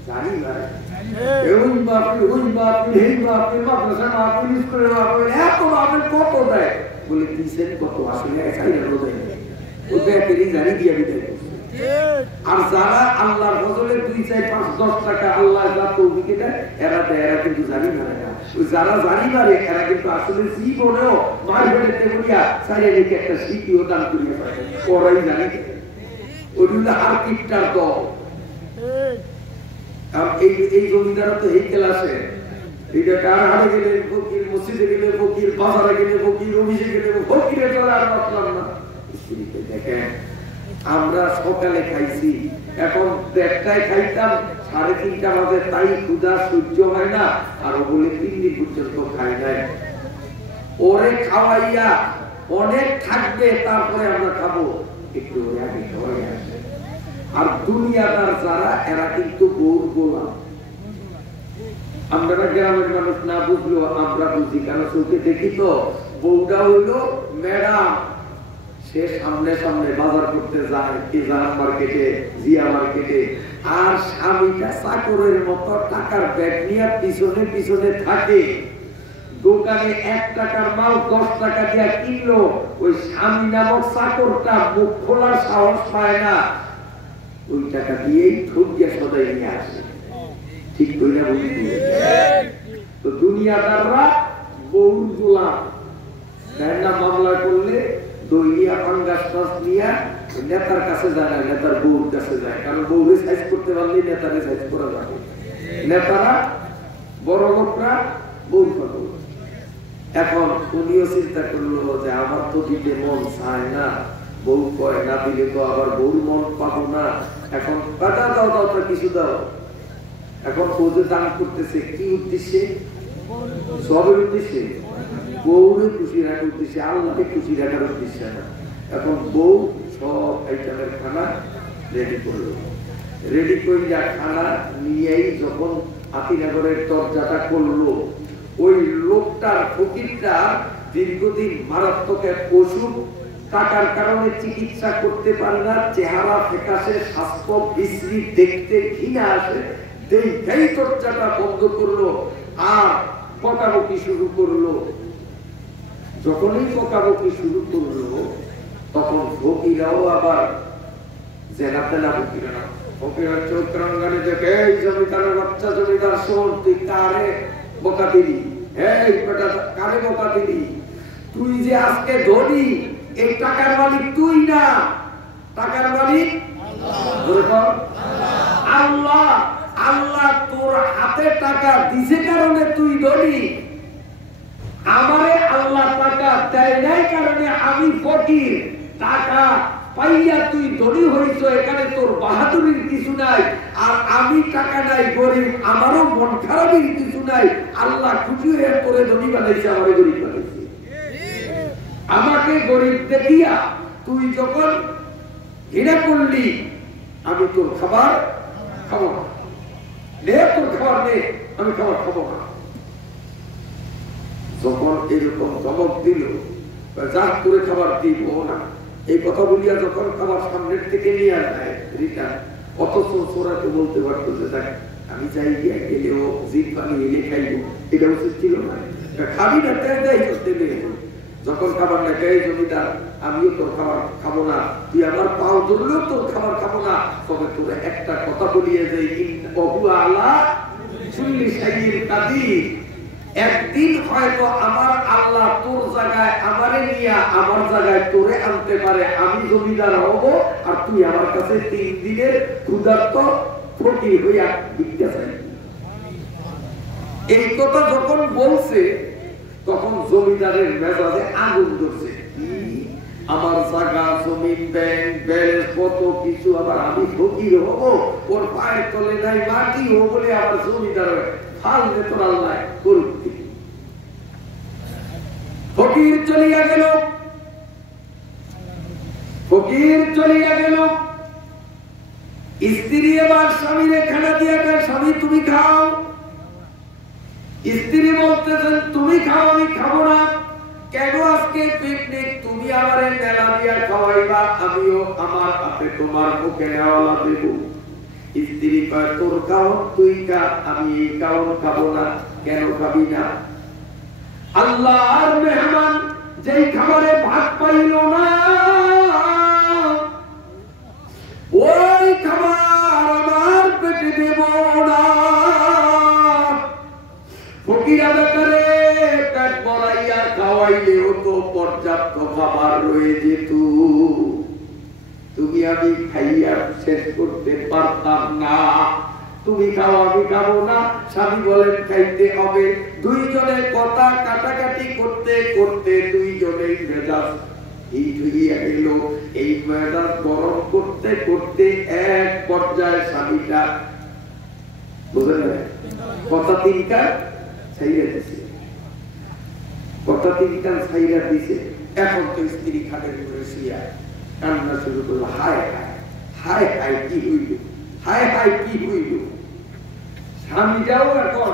জানি না ওই মাহফিল, ওই মাহফিল, এই মাহফিল, মাদ্রাসা মাহফিল, স্কুলের মাহফিল, এত মাহফিল কত দেয় বলে দিয়েছেন কত, আসলে জানি দিয়ে দিতে। আর যারা আল্লাহর ফজলে 2, 4, 5, 10 টাকা আল্লাহ যা তৌফিকে দেয়, এরা দেয়, এরা কিন্তু জানি না। যারা জানি পারে এরা কিন্তু আসলে জীবনেও মারবেড়ে তেমনিয়া সারিয়ে রেখে একটা স্মৃতিও দান করিয়ে পারে, ওরাই জানি। ওইগুলো আর কিপটার দল। এই জমিদারও তো এই ক্লাসে, এইটা কার হারে গেলে ফকির, মসজিদে গেলে ফকির, বাজারে গেলে ফকির, অফিসে গেলে ফকিরে চলে আর বাঁচলাম না। স্ত্রীকে দেখেন আমরা সকালে খাইছি, এখন 1টায় খাইতাম, 3:30টা বাজে, তাই ক্ষুধা সহ্য হয় না, আর বলে 3 দিন পর্যন্ত খাই নাই। ওরে খাওয়াইয়া অনেক থাকবে, তারপরে আমরা খাবো, একটু আগে খাওয়াই আসে। আর দুনিয়াদার যারা, এরা কিন্তু গৌর গোলাম। আমরা গ্রামের মানুষ না বুঝলেও আমরা বুঝি, কারণ চোখে দেখি তো। বউটা হইলো ম্যাডাম, সে সামনে সামনে বাজার করতে যায়, ইজান মার্কেটে, জিয়া মার্কেটে, আর স্বামীটা চাকরের মতো টাকার ব্যাগ নিয়ে পিছনে পিছনে থাকে। দোকানে 1 টাকার মাল 10 টাকা দিয়ে কিনলো, ওই স্বামী নামক চাকরটা মুখ খোলার সাহস পায় না, ওই টাকা দিয়েই ঠকিয়ে সদাই নিয়ে আসে। ঠিক কই না বলি? তো দুনিয়াদাররা বহু গোলাম। না মামলা করলে দইয়া পাঙ্গাস মাছ নিয়ে নেতার কাছে যায় না, নেতার বউর কাছে যায়, কারণ বউরে সাইজ করতে পারলে নেতারে সাইজ করা যাবে। নেতারা বড় লোকরা বউ পাবো। এখন উনিও চিন্তা করলো যে আমার তো দিতে মন চায় না, বউ কয় না দিলে তো আবার বউর মন পাবো না, এখন কাটা দাও, দাও তো কিছু দাও। এখন ও যে দান করতেছে কি উদ্দেশ্যে? সবের উদ্দেশ্যে, বউরে খুশি রাখার উদ্দেশ্যে, আল্লাহকে খুশি রাখার উদ্দেশ্যে না। এখন বউ সব আইটেমের খানা রেডি করলো, রেডি করে যা খানা নিয়েই যখন আতিনগরের দরজাটা করলো, ওই লোকটার ফকিরটা দীর্ঘদিন মারাত্মক এক অসুখ, টাকার কারণে চিকিৎসা করতে পারে না, চেহারা ফ্যাকাশে, স্বাস্থ্য বিশ্রী, দেখতে ঘৃণা আসে, এই দরজাটা বন্ধ করলো আর বকাবকি শুরু করলো। যখনই বকাবকি শুরু করলো, তখন ফকিরাও আবার জেনা তেনা ফকিরা, ফকিরা চোখ রাঙ্গানে দেখে, এই জমিদারের বাচ্চা, জমিদার শোন, তুই কারে বকা দিলি? এই বেটা কারে বকা দিলি? তুই যে আজকে ধনী, এই টাকার মালিক তুই না, টাকার মালিক আল্লাহ। আল্লাহ আল্লাহ তোর হাতে টাকা দিছে কারণে তুই ধনী, আমারে আল্লাহ টাকা দেয় নাই কারণে আমি ফকির। টাকা পাইয়া তুই ধনী হইছ, এখানে তোর বাহাদুরির কিছু নাই, আর আমি টাকা নাই, গরিব, আমারও মন খারাপের কিছু নাই। আল্লাহ খুশি হয়ে করে ধনী বানাইছে, আমারে গরিব বানাইছে। আমাকে গরিব দেখিয়া তুই যখন ঘৃণা করলি, আমি তোর খাবার খাবো না, নে তোর খাবার নে, আমি খাবার খাবো না। যখন এরকম ধমক দিল, যা করে খাবার দিব না, এই কথা বলিয়া যখন খাবার সামনের থেকে নিয়ে আসে রিটার্ন, অথচ সোরাকে বলতে পারতো যে দেখ আমি চাই গিয়া গেলেও জিদ পানি এনে খাইব, এটা উচিত ছিল না। খাবি না দেয় করতে লেগে, যখন খাবার না খাই জমিদার, আমিও তোর খাবার খাবো না, তুই আমার পাও ধরলেও তোর খাবার খাবো না, তবে তোর একটা কথা বলিয়ে যাই, বহু আলা চুল্লি সাইয়ের কাদির, একদিন হয়তো আমার আল্লাহ তোর জায়গায় আমারে নিয়ে আমার জায়গায় তোরে আনতে পারে, আমি জমিদার হব আর তুই আমার কাছে 3 দিনের ক্ষুধার্ত ফকির হইয়া ভিক্ষা চাইবি। এই কথা যখন বলছে, তখন জমিদারের মেজাজে আগুন ধরছে। আমার জায়গা, জমিন, ব্যাংক ব্যালেন্স, কত কিছু, আবার আমি ফকির হব, ওর পায়ের তলে নাই মাটি হবো বলে আবার জমিদার ফালতে তোর আল্লাহ করুক। ফকির চলিয়া গেল, ফকির চলিয়া গেল। স্ত্রী এবার স্বামীরে খানা দিয়া গেল, স্বামী তুমি খাও। স্ত্রী বলতেছেন তুমি খাও, আমি খাবো না। কেন আজকে পিকনিক? তুমি আমারে মেলা দিয়া খাওয়াইবা, আমিও আমার হাতে তোমার মুখে নেওয়ালা দেব। স্ত্রী কয় তোর খাওন তুই খা, আমি এই খাওন খাবো না। কেন খাবি না? আল্লাহর মেহমান যেই খাবারে ভাত পাইল না, ওই খাবার আমার পেটে দেব না। ফকিরা বেকারে পেট ভরাইয়া খাওয়াইলেও তো পর্যাপ্ত খাবার রয়ে যেত, তুমি আমি খাইয়া শেষ করতে পারতাম না। তুমি খাও আমি খাবো না, স্বামী বলেন খাইতে হবে। দুইজনে কথা কাটাকাটি করতে করতে দুইজনেই মেজাজ হিট হইয়া গেল। এই মেজাজ গরম করতে করতে এক পর্যায়ে স্বামীটা বুঝলেন কথা তিনটা ছাইরা দিছে, কথা তিনটা ছাইরা দিছে। এখন তো স্ত্রী খাটের উপরে শুইয়া কান্না শুরু করলো, হায় হায় হায় হায় কি হইল, হায় হায় কি হইল। স্বামীটাও এখন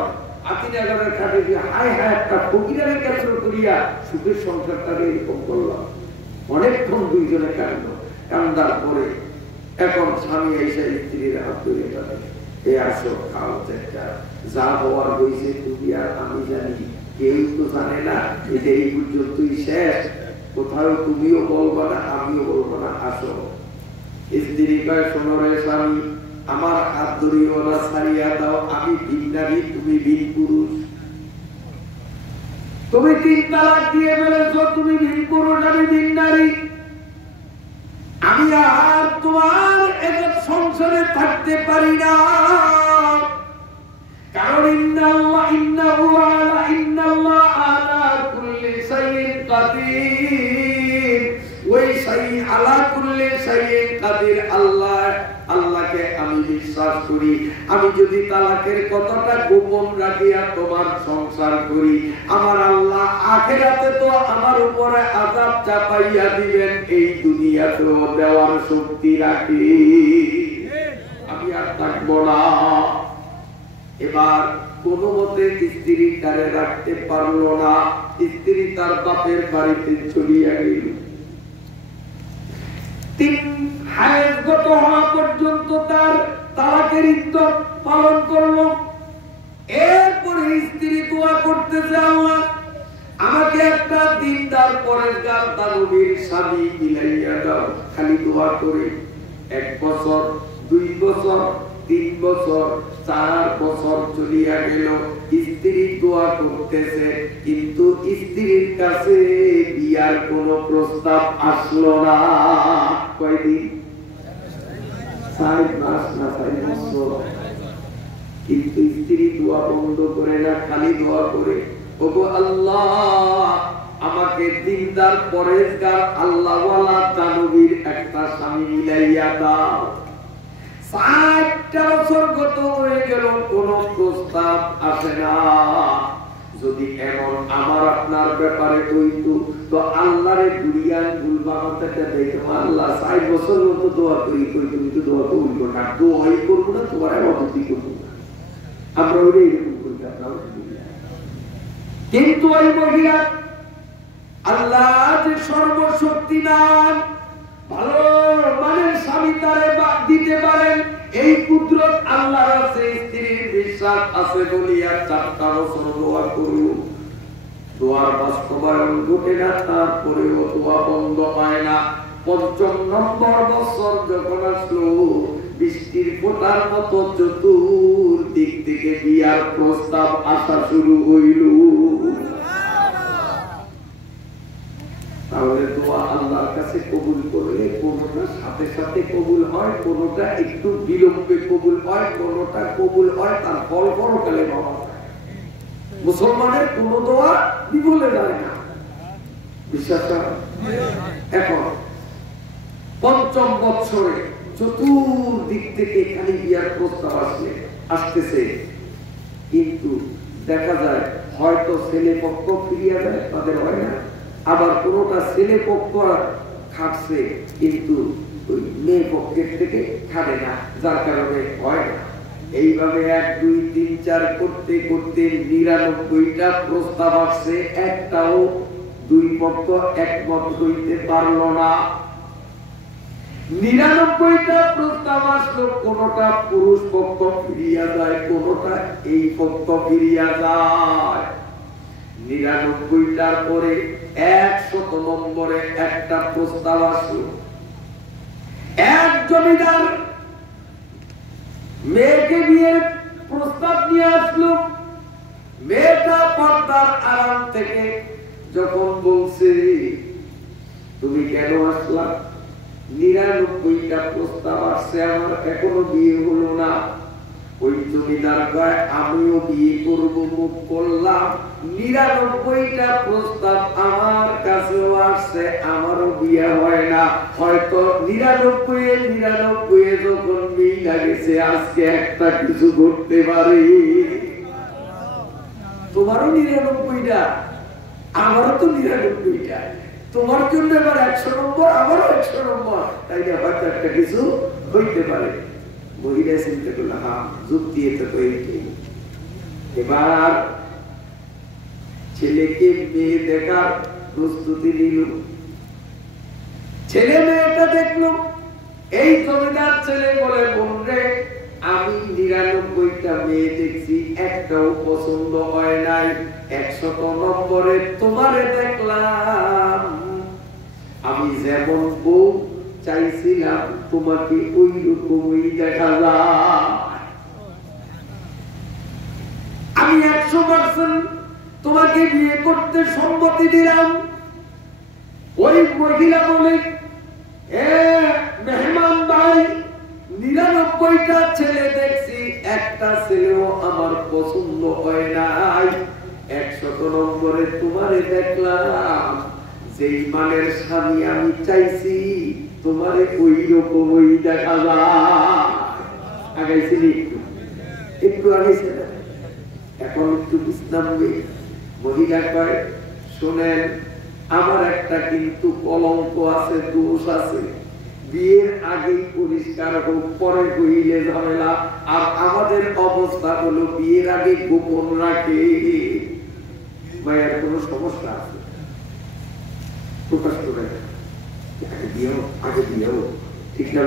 আতিনাগরের খাটে দিয়ে হায় হায় একটা ফকিরারে কেন্দ্র করিয়া সুখের সংসারটাকে এরকম করলাম। অনেকক্ষণ দুইজনে কান্দার পরে এখন স্বামী এসে স্ত্রীর হাত ধরে তাদের এ আসো খাও চেষ্টা, যা হওয়ার হয়েছে তুমি আর আমি জানি, কেউ তো জানে না, এটা এই পর্যন্তই শেষ, কোথাও তুমিও বলবো না আমিও বলবো না, আসো। স্ত্রী কয় শোনো রে স্বামী, আমার হাত ধরিও না, ছাড়িয়া দাও, আমি ভিন নারী তুমি ভিন পুরুষ। তুমি 3 তালাক দিয়ে ফেলেছ, তুমি ভিন পুরুষ আমি ভিন নারী, আমি আর তোমার এক সংসারে থাকতে পারি না। কারণ ইন্নাল্লাহু আলা কুল্লি শাইইন কাদির, ওই শাই আলা কুল্লি শাইইন কাদির আল্লাহ, আল্লাহকে আমি বিশ্বাস করি। আমি যদি তালাকের কথাটা গোপন রাখিয়া তোমার সংসার করি, আমার আল্লাহ আখিরাতে তো আমার উপরে আযাব চাপাইয়া দিবেন, এই দুনিয়াতেও দেওয়ার শক্তি রাখি, আমি আর থাকবো না। এবার কোন মতে স্ত্রী কারে রাখতে পারলো না, স্ত্রী তার বাপের বাড়িতে চলিয়া গেল। 3 হায়েজগত হওয়া পর্যন্ত তার তালাকের ইদ্দত পালন করলো। এরপরে স্ত্রী দোয়া করতেছে, আল্লাহ আমাকে একটা দিনদার পরেশগার দানবীর স্বামী মিলাইয়া দাও। খালি দোয়া করে 1 বছর 2 বছর 3 বছর 4 বছর চলিয়া গেল, স্ত্রী দোয়া করতেছে, কিন্তু স্ত্রীর কাছে বিয়ার কোনো প্রস্তাব আসলো না। কয়দিন? 4 মাস না 4 বছর। কিন্তু স্ত্রী দোয়া বন্ধ করে না, খালি দোয়া করে, ওগো আল্লাহ আমাকে দিনদার পরেশগার আল্লাহওয়ালা দানবীর একটা স্বামী মিলাইয়া দাও। 60টা বছর গত হয়ে গেল, কোন প্রস্তাব আসে না। যদি এমন আমার আপনার ব্যাপারে হইতো তো আল্লাহরে দুনিয়ার ভুল বানাতে দেখো, আল্লাহ 60 বছর মতো দোয়া করি, কই তুমি তো দোয়া করবো না, দোয়াই করবো না, তোমার অবধি করবো না, আমরা ওই এরকম করি। কিন্তু ওই মহিলা আল্লাহ যে সর্বশক্তিমান, ভালো মানের স্বামী তারে দিতে পারেন, এই কুদরত আল্লাহর আছে, স্ত্রীর বিশ্বাস আছে বলিয়া 4টা বছর দোয়া করুন, দোয়ার বাস্তবায়ন ঘটে না, তারপরেও দোয়া বন্ধ হয় না। 5ম নম্বর বছর যখন আসলো, বৃষ্টির ফোঁটার মতো চতুর্দিক থেকে বিয়ার প্রস্তাব আসা শুরু হইল। তাহলে দোয়া আল্লাহর কাছে কবুল করলে কোনটা সাথে সাথে কবুল হয়, কোনটা একটু বিলম্বে কবুল হয়, কোনটা কবুল হয় তার ফল পরকালে পাওয়া যায়। মুসলমানের কোন দোয়া বিফলে যায় না, বিশ্বাস করেন। এখন 5ম বছরে চতুর্দিক থেকে খালি বিয়ার প্রস্তাব আসতেছে, কিন্তু দেখা যায় হয়তো ছেলে পক্ষ ফিরিয়া যায়, তাদের হয় না, আবার কোনটা ছেলে পক্ষ খাটছে কিন্তু ওই মেয়ে পক্ষের থেকে খাটে না, যার কারণে হয় না। এইভাবে 1 2 3 4 করতে করতে 99টা প্রস্তাব আসছে, একটাও 2 পক্ষ একমত হইতে পারলো না। 99টা প্রস্তাব আসলো, কোনটা পুরুষ পক্ষ ফিরিয়া যায়, কোনটা এই পক্ষ ফিরিয়া যায়। 99টার পরে 100 নম্বরে একটা প্রস্তাব আসলো। এক জমিদার মেয়েকে বিয়ের প্রস্তাব নিয়ে আসলো। মেয়েটা পর্দার আড়াল থেকে যখন বলছে তুমি কেন আসলা, 99টা প্রস্তাব আসছে, আমার এখনো বিয়ে হলো না। ওই জমিদার কয় আমিও বিয়ে করবো, মুখ করলাম, 99টা প্রস্তাব আমার কাছেও আসছে, আমারও বিয়ে হয় না, হয়তো 99 যখন মিলা গেছে আজকে একটা কিছু ঘটতে পারে। তোমারও 99টা, আমারও তো 99টা, তোমার জন্য এবার 100 নম্বর, আমারও 100 নম্বর, তাই না? হয়তো একটা কিছু হইতে পারে। মহিলা চিন্তা করলো, হ্যাঁ যুক্তি এতে তো এইটাই। এবার ছেলেকে মেয়ে দেখার প্রস্তুতি নিল। ছেলে মেয়েটা দেখলো, এই জমিদার ছেলে বলে, বোন রে আমি 99টা মেয়ে দেখছি, একটাও পছন্দ হয় নাই, 100 নম্বরে তোমারে দেখলাম। আমি যেমন বউ চাইছিলাম তোমাকে ওই রকমই দেখা যায়। আমি 100% তোমাকে বিয়ে করতে সম্মতি দিলাম। ওই মহিলা বলে, মেহমান ভাই 99টা ছেলে দেখছি, একটা ছেলেও আমার পছন্দ হয় নাই, 100 নম্বরে তোমারে দেখলাম। যেই মানের স্বামী আমি চাইছি তোমারে ওই রকমই দেখা যায়। আগাইছিলি একটু আগাইছে না, এখন একটু বিশ্রাম নেই। মহিলা কয়, শোনেন আমার একটা কিন্তু কলঙ্ক আছে, দোষ আছে, বিয়ের আগেই পরিষ্কার হোক, পরে হইলে ঝামেলা। আর আমাদের অবস্থা হলো বিয়ের আগে গোপন রাখে। মায়ের কোন সমস্যা আছে প্রকাশ করে আগে দিয়েও ঠিক না?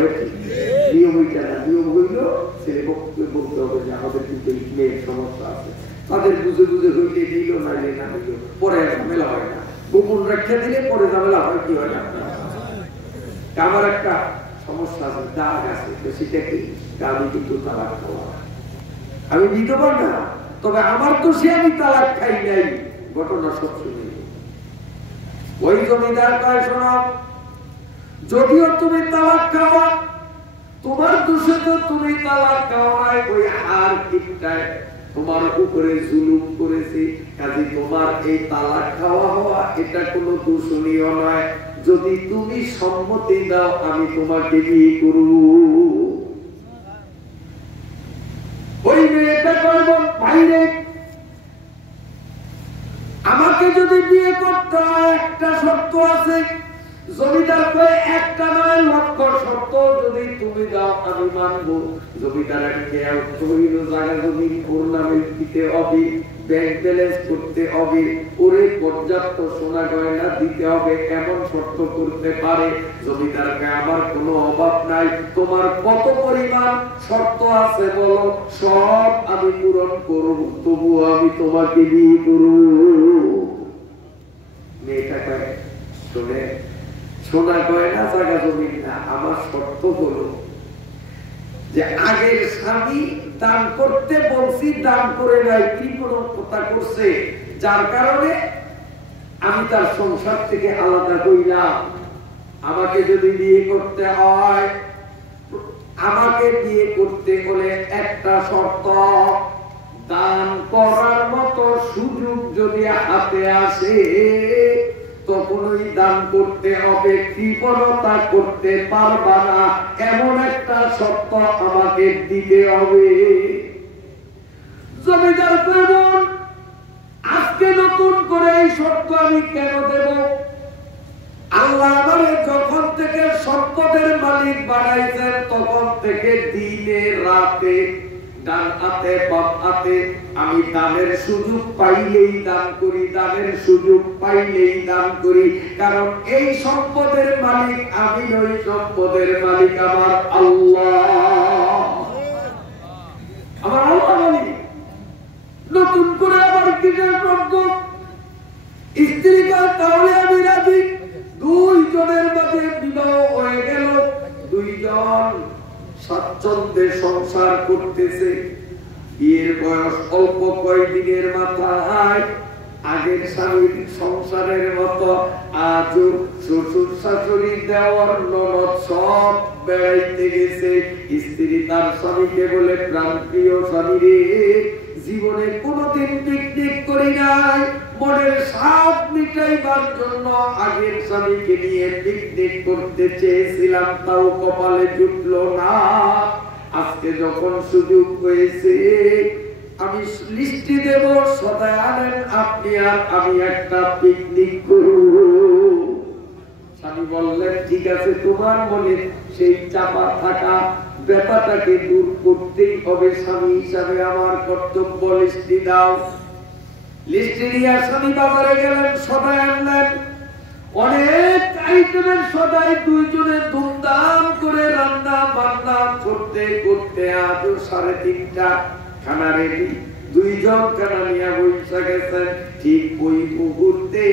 নিয়ম হইটা না, নিয়ম হইল ছেলে পক্ষে বলতে হবে যে আমাদের কিন্তু মেয়ের সমস্যা আছে, তাদের বুঝে বুঝে হইলে দিল, নাইলে না দিল, পরে ঝামেলা হয় না। গোপন রাখতে দিলে পরে ঝামেলা হয় কি হয় না? আমার একটা সমস্যা আছে, দাগ আছে, সেটা কি? আমি কিন্তু তালাক খাওয়া, আমি বিধবা না, তবে আমার তো সে আমি তালাক খাই নাই। ঘটনা সব শুনে ওই জমিদার কয়, শোনো, যদিও তুমি তালাক খাওয়া, তোমার দোষে তো তুমি তালাক খাওয়ায়, ওই আর কিপটায় তোমার উপরে জুলুম করেছে, কাজে তোমার এই তালাক খাওয়া হওয়া এটা কোনো দূষণীয় নয়। যদি তুমি সম্মতি দাও আমি তোমাকে বিয়ে করব। ওই মেয়েটা করব, বাইরে আমাকে যদি বিয়ে করতে হয় একটা শর্ত আছে। জমিদার কয়, একটা নয় লক্ষ শর্ত যদি তুমি দাও আমি মানবো। জমিদারের জায়গা জমি ওর নামে দিতে হবে, ব্যাংক ব্যালেন্স করতে হবে, ওরে পর্যাপ্ত সোনা গয়না দিতে হবে, এমন শর্ত করতে পারে। জমিদার কয়, আমার কোনো অভাব নাই, তোমার কত পরিমাণ শর্ত আছে বলো, সব আমি পূরণ করব, তবুও আমি তোমাকে বিয়ে করব। মেয়েটা কয়, শুনে সোনা গয়না জায়গা জমি না, আমার শর্ত হলো যে আগের স্বামী দান করতে বলছি, দান করে নাই, কৃপণতা করছে, যার কারণে আমি তার সংসার থেকে আলাদা হইলাম। আমাকে যদি বিয়ে করতে হয়, আমাকে বিয়ে করতে হলে একটা শর্ত, দান করার মতো সুযোগ যদি হাতে আসে তখনই দান করতে হবে, কৃপণতা করতে পারবা না, এমন একটা শর্ত আমাকে দিতে হবে। জমিদার কইলেন, আজকে নতুন করে এই শর্ত আমি কেন দেব? আল্লাহ আমারে যখন থেকে সম্পদের মালিক বানাইছেন তখন থেকে দিনে রাতে ডান হাতে বাম হাতে আমি দানের সুযোগ পাইলেই দান করি, দানের সুযোগ পাইলেই দান করি, কারণ এই সম্পদের মালিক আমি নই, সম্পদের মালিক আমার আল্লাহ। আমার আল্লাহ মালিক। নতুন করে আবার কিসের শর্ত? স্ত্রী কয়, তাহলে আমি রাজি। দুইজনের মাঝে বিবাহ হয়ে গেল, দুইজন স্বাচ্ছন্দ্যে সংসার করতেছে। বিয়ের বয়স অল্প কয়েকদিনের মাথায় আগের স্বামীর সংসারের মতো আজও শ্বশুর শাশুড়ি দেওয়ার ননদ সব বেড়াইতে গেছে। স্ত্রী তার স্বামীকে বলে, প্রাণ প্রিয় স্বামী রে, জীবনে কোনোদিন পিকনিক করি নাই, মনের স্বাদ মিটাইবার জন্য আগের স্বামীকে নিয়ে পিকনিক করতে চেয়েছিলাম, তাও কপালে জুটলো না। আজকে যখন সুযোগ হয়েছে আমি লিস্টি দেব, সদাই আনেন আপনি আর আমি একটা পিকনিক করব। স্বামী বললেন ঠিক আছে, তোমার মনে সেই চাপা থাকা ব্যাপারটাকে দূর করতেই হবে, স্বামী হিসাবে আমার কর্তব্য, লিস্টি দাও। লিস্টি নিয়ে স্বামী বাজারে গেলেন, সদাই আনলেন। অনেক আইটেমের সদাই, দুইজনে ধুমধাম করে রান্না বান্না করতে করতে আজ 3:30 খানা রেডি। দুইজন খানা নিয়ে বসে গেছেন। ঠিক ওই মুহূর্তে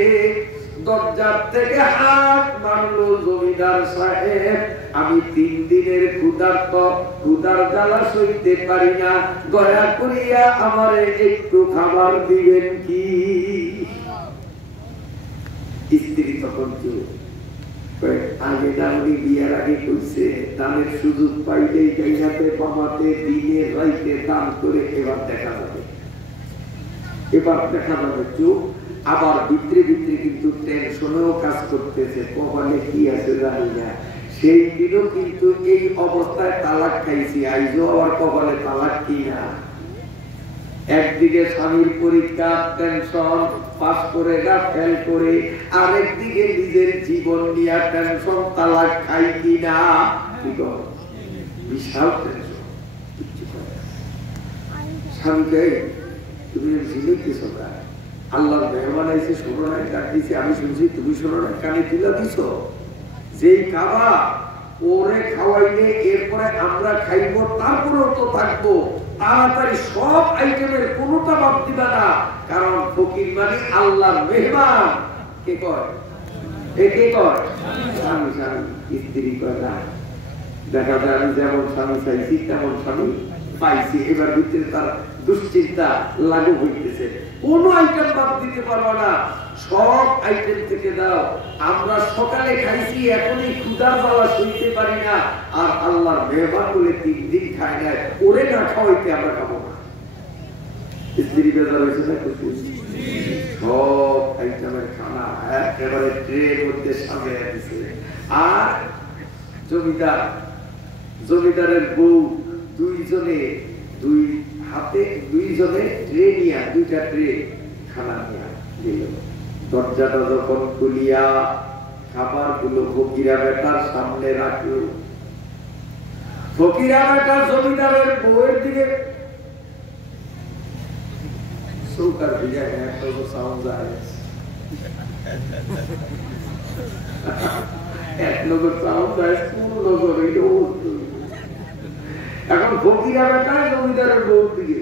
দরজার থেকে হাত মারলো জমিদার সাহেব, আমি 3 দিনের ক্ষুধার জ্বালা সইতে পারি না, দয়া করিয়া আমারে একটু খাবার দিবেন কি? স্ত্রী তখন আগে দামি বিয়ার আগে কইছে দানের সুযোগ পাইলেই গাইনাতে পামাতে দিনে রাইতে দান করে এবার দেখা যাবে, চোখ। আবার ভিতরে ভিতরে কিন্তু টেনশনেও কাজ করতেছে, কপালে কি আছে জানি না। সেই দিনও কিন্তু এই অবস্থায় তালাক খাইছি, আইজও আবার কপালে তালাক কি না। একদিকে স্বামীর পরীক্ষা টেনশন, পাস করে না ফেল করে, আর একদিকে নিজের জীবন নিয়ে টেনশন, তালাক খাই কি না। বিশাল টেনশন। স্বামীকে তুমি ঝিলিতেছ না, আল্লাহর মেহমান আইসে শোনো না, ডাক দিছে, আমি শুনছি তুমি শোনো না, কানে তুলে দিছ। যেই খাবা ওরে খাওয়াইলে এরপরে আমরা খাইব, তারপরেও তো থাকবো, তাড়াতাড়ি সব আইটেমের কোনোটা বাদ দিবা না, কারণ ফকির মানে আল্লাহর মেহমান। কে কয়? কে কয়? স্বামী। স্ত্রী কয় না, দেখা যায় আমি যেমন স্বামী চাইছি তেমন স্বামী পাইছি। এবার ভিতরে তার দুশ্চিন্তা লাগু হইতেছে, কোন আইটেম বাদ দিতে পারবো না, সব আইটেম থেকে দাও। আমরা সকালে খাইছি, এখনই ক্ষুধার জ্বালা সইতে পারি না, আর আল্লাহর মেহমান বলে 3 দিন খাই না, ওরে না খাওয়াইতে আমরা খাবো না। স্ত্রী বেজার হয়েছে না? সব আইটেমের খানা একেবারে ট্রের মধ্যে সাজিয়ে দিছে। আর জমিদারের বউ দুইজনে ট্রে নিয়া, 2টা ট্রে খানা নিয়া দিল। দরজাটা যখন খুলিয়া খাবার গুলো ফকিরা বেটার সামনে রাখলো, ফকিরা বেটা জমিদারের বউয়ের দিকে চৌকার ভিজা একটা সাউন্ড যায়, এক নজর সাউন্ড যায়, কোন নজর এখন ফকিরা বেটা জমিদারের বউর দিকে,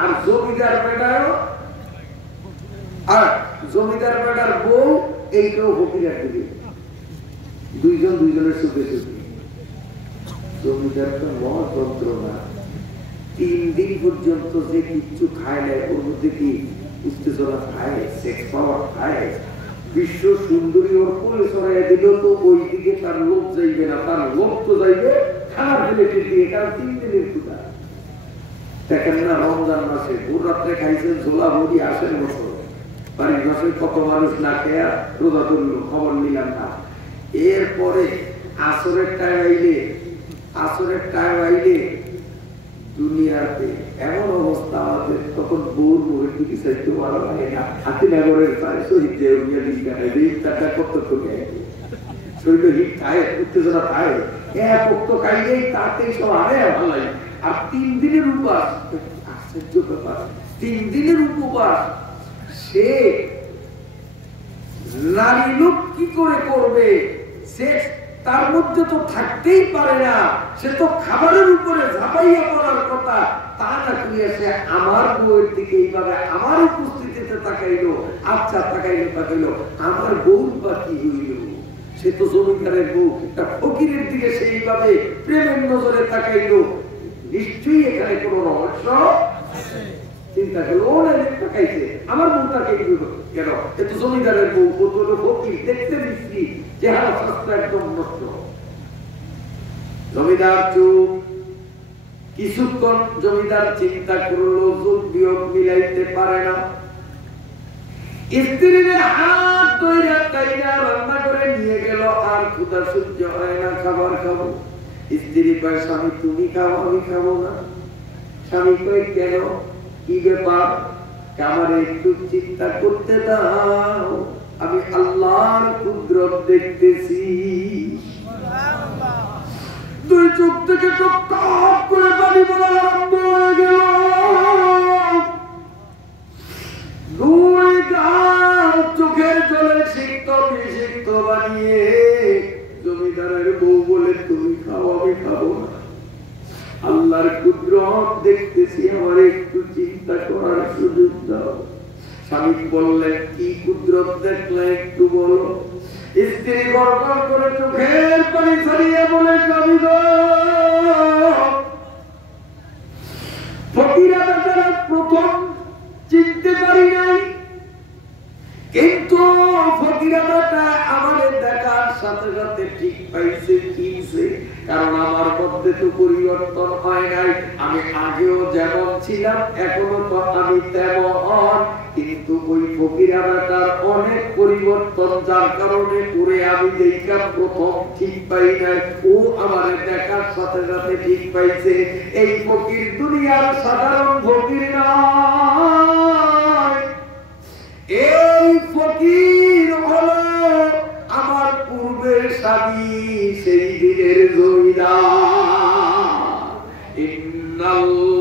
আর জমিদার বেটার বউ এইটাও ফকিরার দিকে, দুইজনের চোখে চোখে। জমিদার তো মহা যন্ত্রণা, 3 দিন পর্যন্ত যে কিচ্ছু খায় না, ওর মধ্যে কি উত্তেজনা খায়, সেক্স পাওয়ার খায়, বিশ্ব সুন্দরী ওর কোলে সরাইয়া দিল, তো ওই দিকে তার লোক যাইবে না, তার লোক তো যাইবে খারাপ রিলেটেড দিয়ে, কারণ 3 দিনের ক্ষুধা। দেখেন না, রমজান মাসে ভোর রাত্রে খাইছেন ঝোলা বড়ি, আসেন বছর বাড়ির মাসে কত মানুষ না খেয়া রোজা করলো, খবর নিলাম না। এরপরে আসরের টাইম আইলে দুনিয়াতে এমন অবস্থা আমাদের, তখন বউর মুখের দিকে চাইতে ভালো লাগে না। হাতিনগরের শহীদ দেউলিয়া দিন কাটাই দিই, তারটা কত ঠকে শরীর হিট খায়, উত্তেজনা খায়, এক ভক্ত খাইলেই তাতেই সব আরে ভালো লাগে। আর 3 দিনের উপবাস, আশ্চর্য ব্যাপার, 3 দিনের উপবাস সে নারী লোক কি করে করবে? সে তার মধ্যে তো থাকতেই পারে না, সে তো খাবারের উপরে ঝাঁপাইয়া পড়ার কথা, তা না করিয়া সে আমার বউয়ের দিকে এইভাবে আমার উপস্থিতিতে তাকাইলো। আচ্ছা, তাকাইলো, আমার বউ বা কি হইল? সে তো জমিদারের বউ, একটা ফকিরের দিকে সেইভাবে প্রেমের নজরে তাকাইলো, নিশ্চয়ই এখানে কোন রহস্য। চিন্তা করলো, ওরা তাকাইছে, আমার বউটাকে কেন? এ তো জমিদারের বউ, ফকির, দেখতে দিচ্ছি চেহারা স্বাস্থ্য একদম নষ্ট। জমিদার চুপ। কিছুক্ষণ জমিদার চিন্তা করলো, যোগ বিয়োগ মিলাইতে পারে না। স্ত্রীর হাত ধরে তাইরা রান্না করে নিয়ে গেল, আর ক্ষুধা সহ্য হয় না, খাবার খাবো। স্ত্রী কয়, স্বামী তুমি খাও, আমি খাবো না। স্বামী কয়, কেন, কি ব্যাপার? আমার একটু চিন্তা করতে দাও, আমি আল্লাহর কুদরত দেখতেছি। দুই চোখ থেকে টপ টপ করে পানি পড়া আরম্ভ হয়ে গেল। দুই গাল চোখের জলে সিক্ত বিসিক্ত বানিয়ে জমিদারের বউ বলে, তুমি খাও, আমি খাবো না। আল্লাহর কুদরত দেখতেছি, আমার একটু চিন্তা করার সুযোগ দাও। স্বামী বললেন, কি কুদরত দেখলে একটু বলো। স্ত্রী গড়গড় করে চোখের পানি ছাড়িয়ে বলে, স্বামী গো, ফকিরা বেচারা প্রথম চিনতে পারি নাই, কিন্তু ফকিরা বেটা আমাদের দেখার সাথে সাথে ঠিক পাইছে, চিনছে। কারণ আমার মধ্যে তো পরিবর্তন হয় নাই, আমি আগেও যেমন ছিলাম এখনো তো আমি তেমন, কিন্তু ওই ফকিরা বেটার অনেক পরিবর্তন, যার কারণে পরে আমি দেখা প্রথম ঠিক পাই নাই, ও আমার দেখার সাথে সাথে ঠিক পাইছে। এই ফকির দুনিয়ার সাধারণ ফকির নয়, এই ফকির হলো আমার পূর্বের স্বামী, সেই দিনের জমিদার। ইন্নাল্লাহ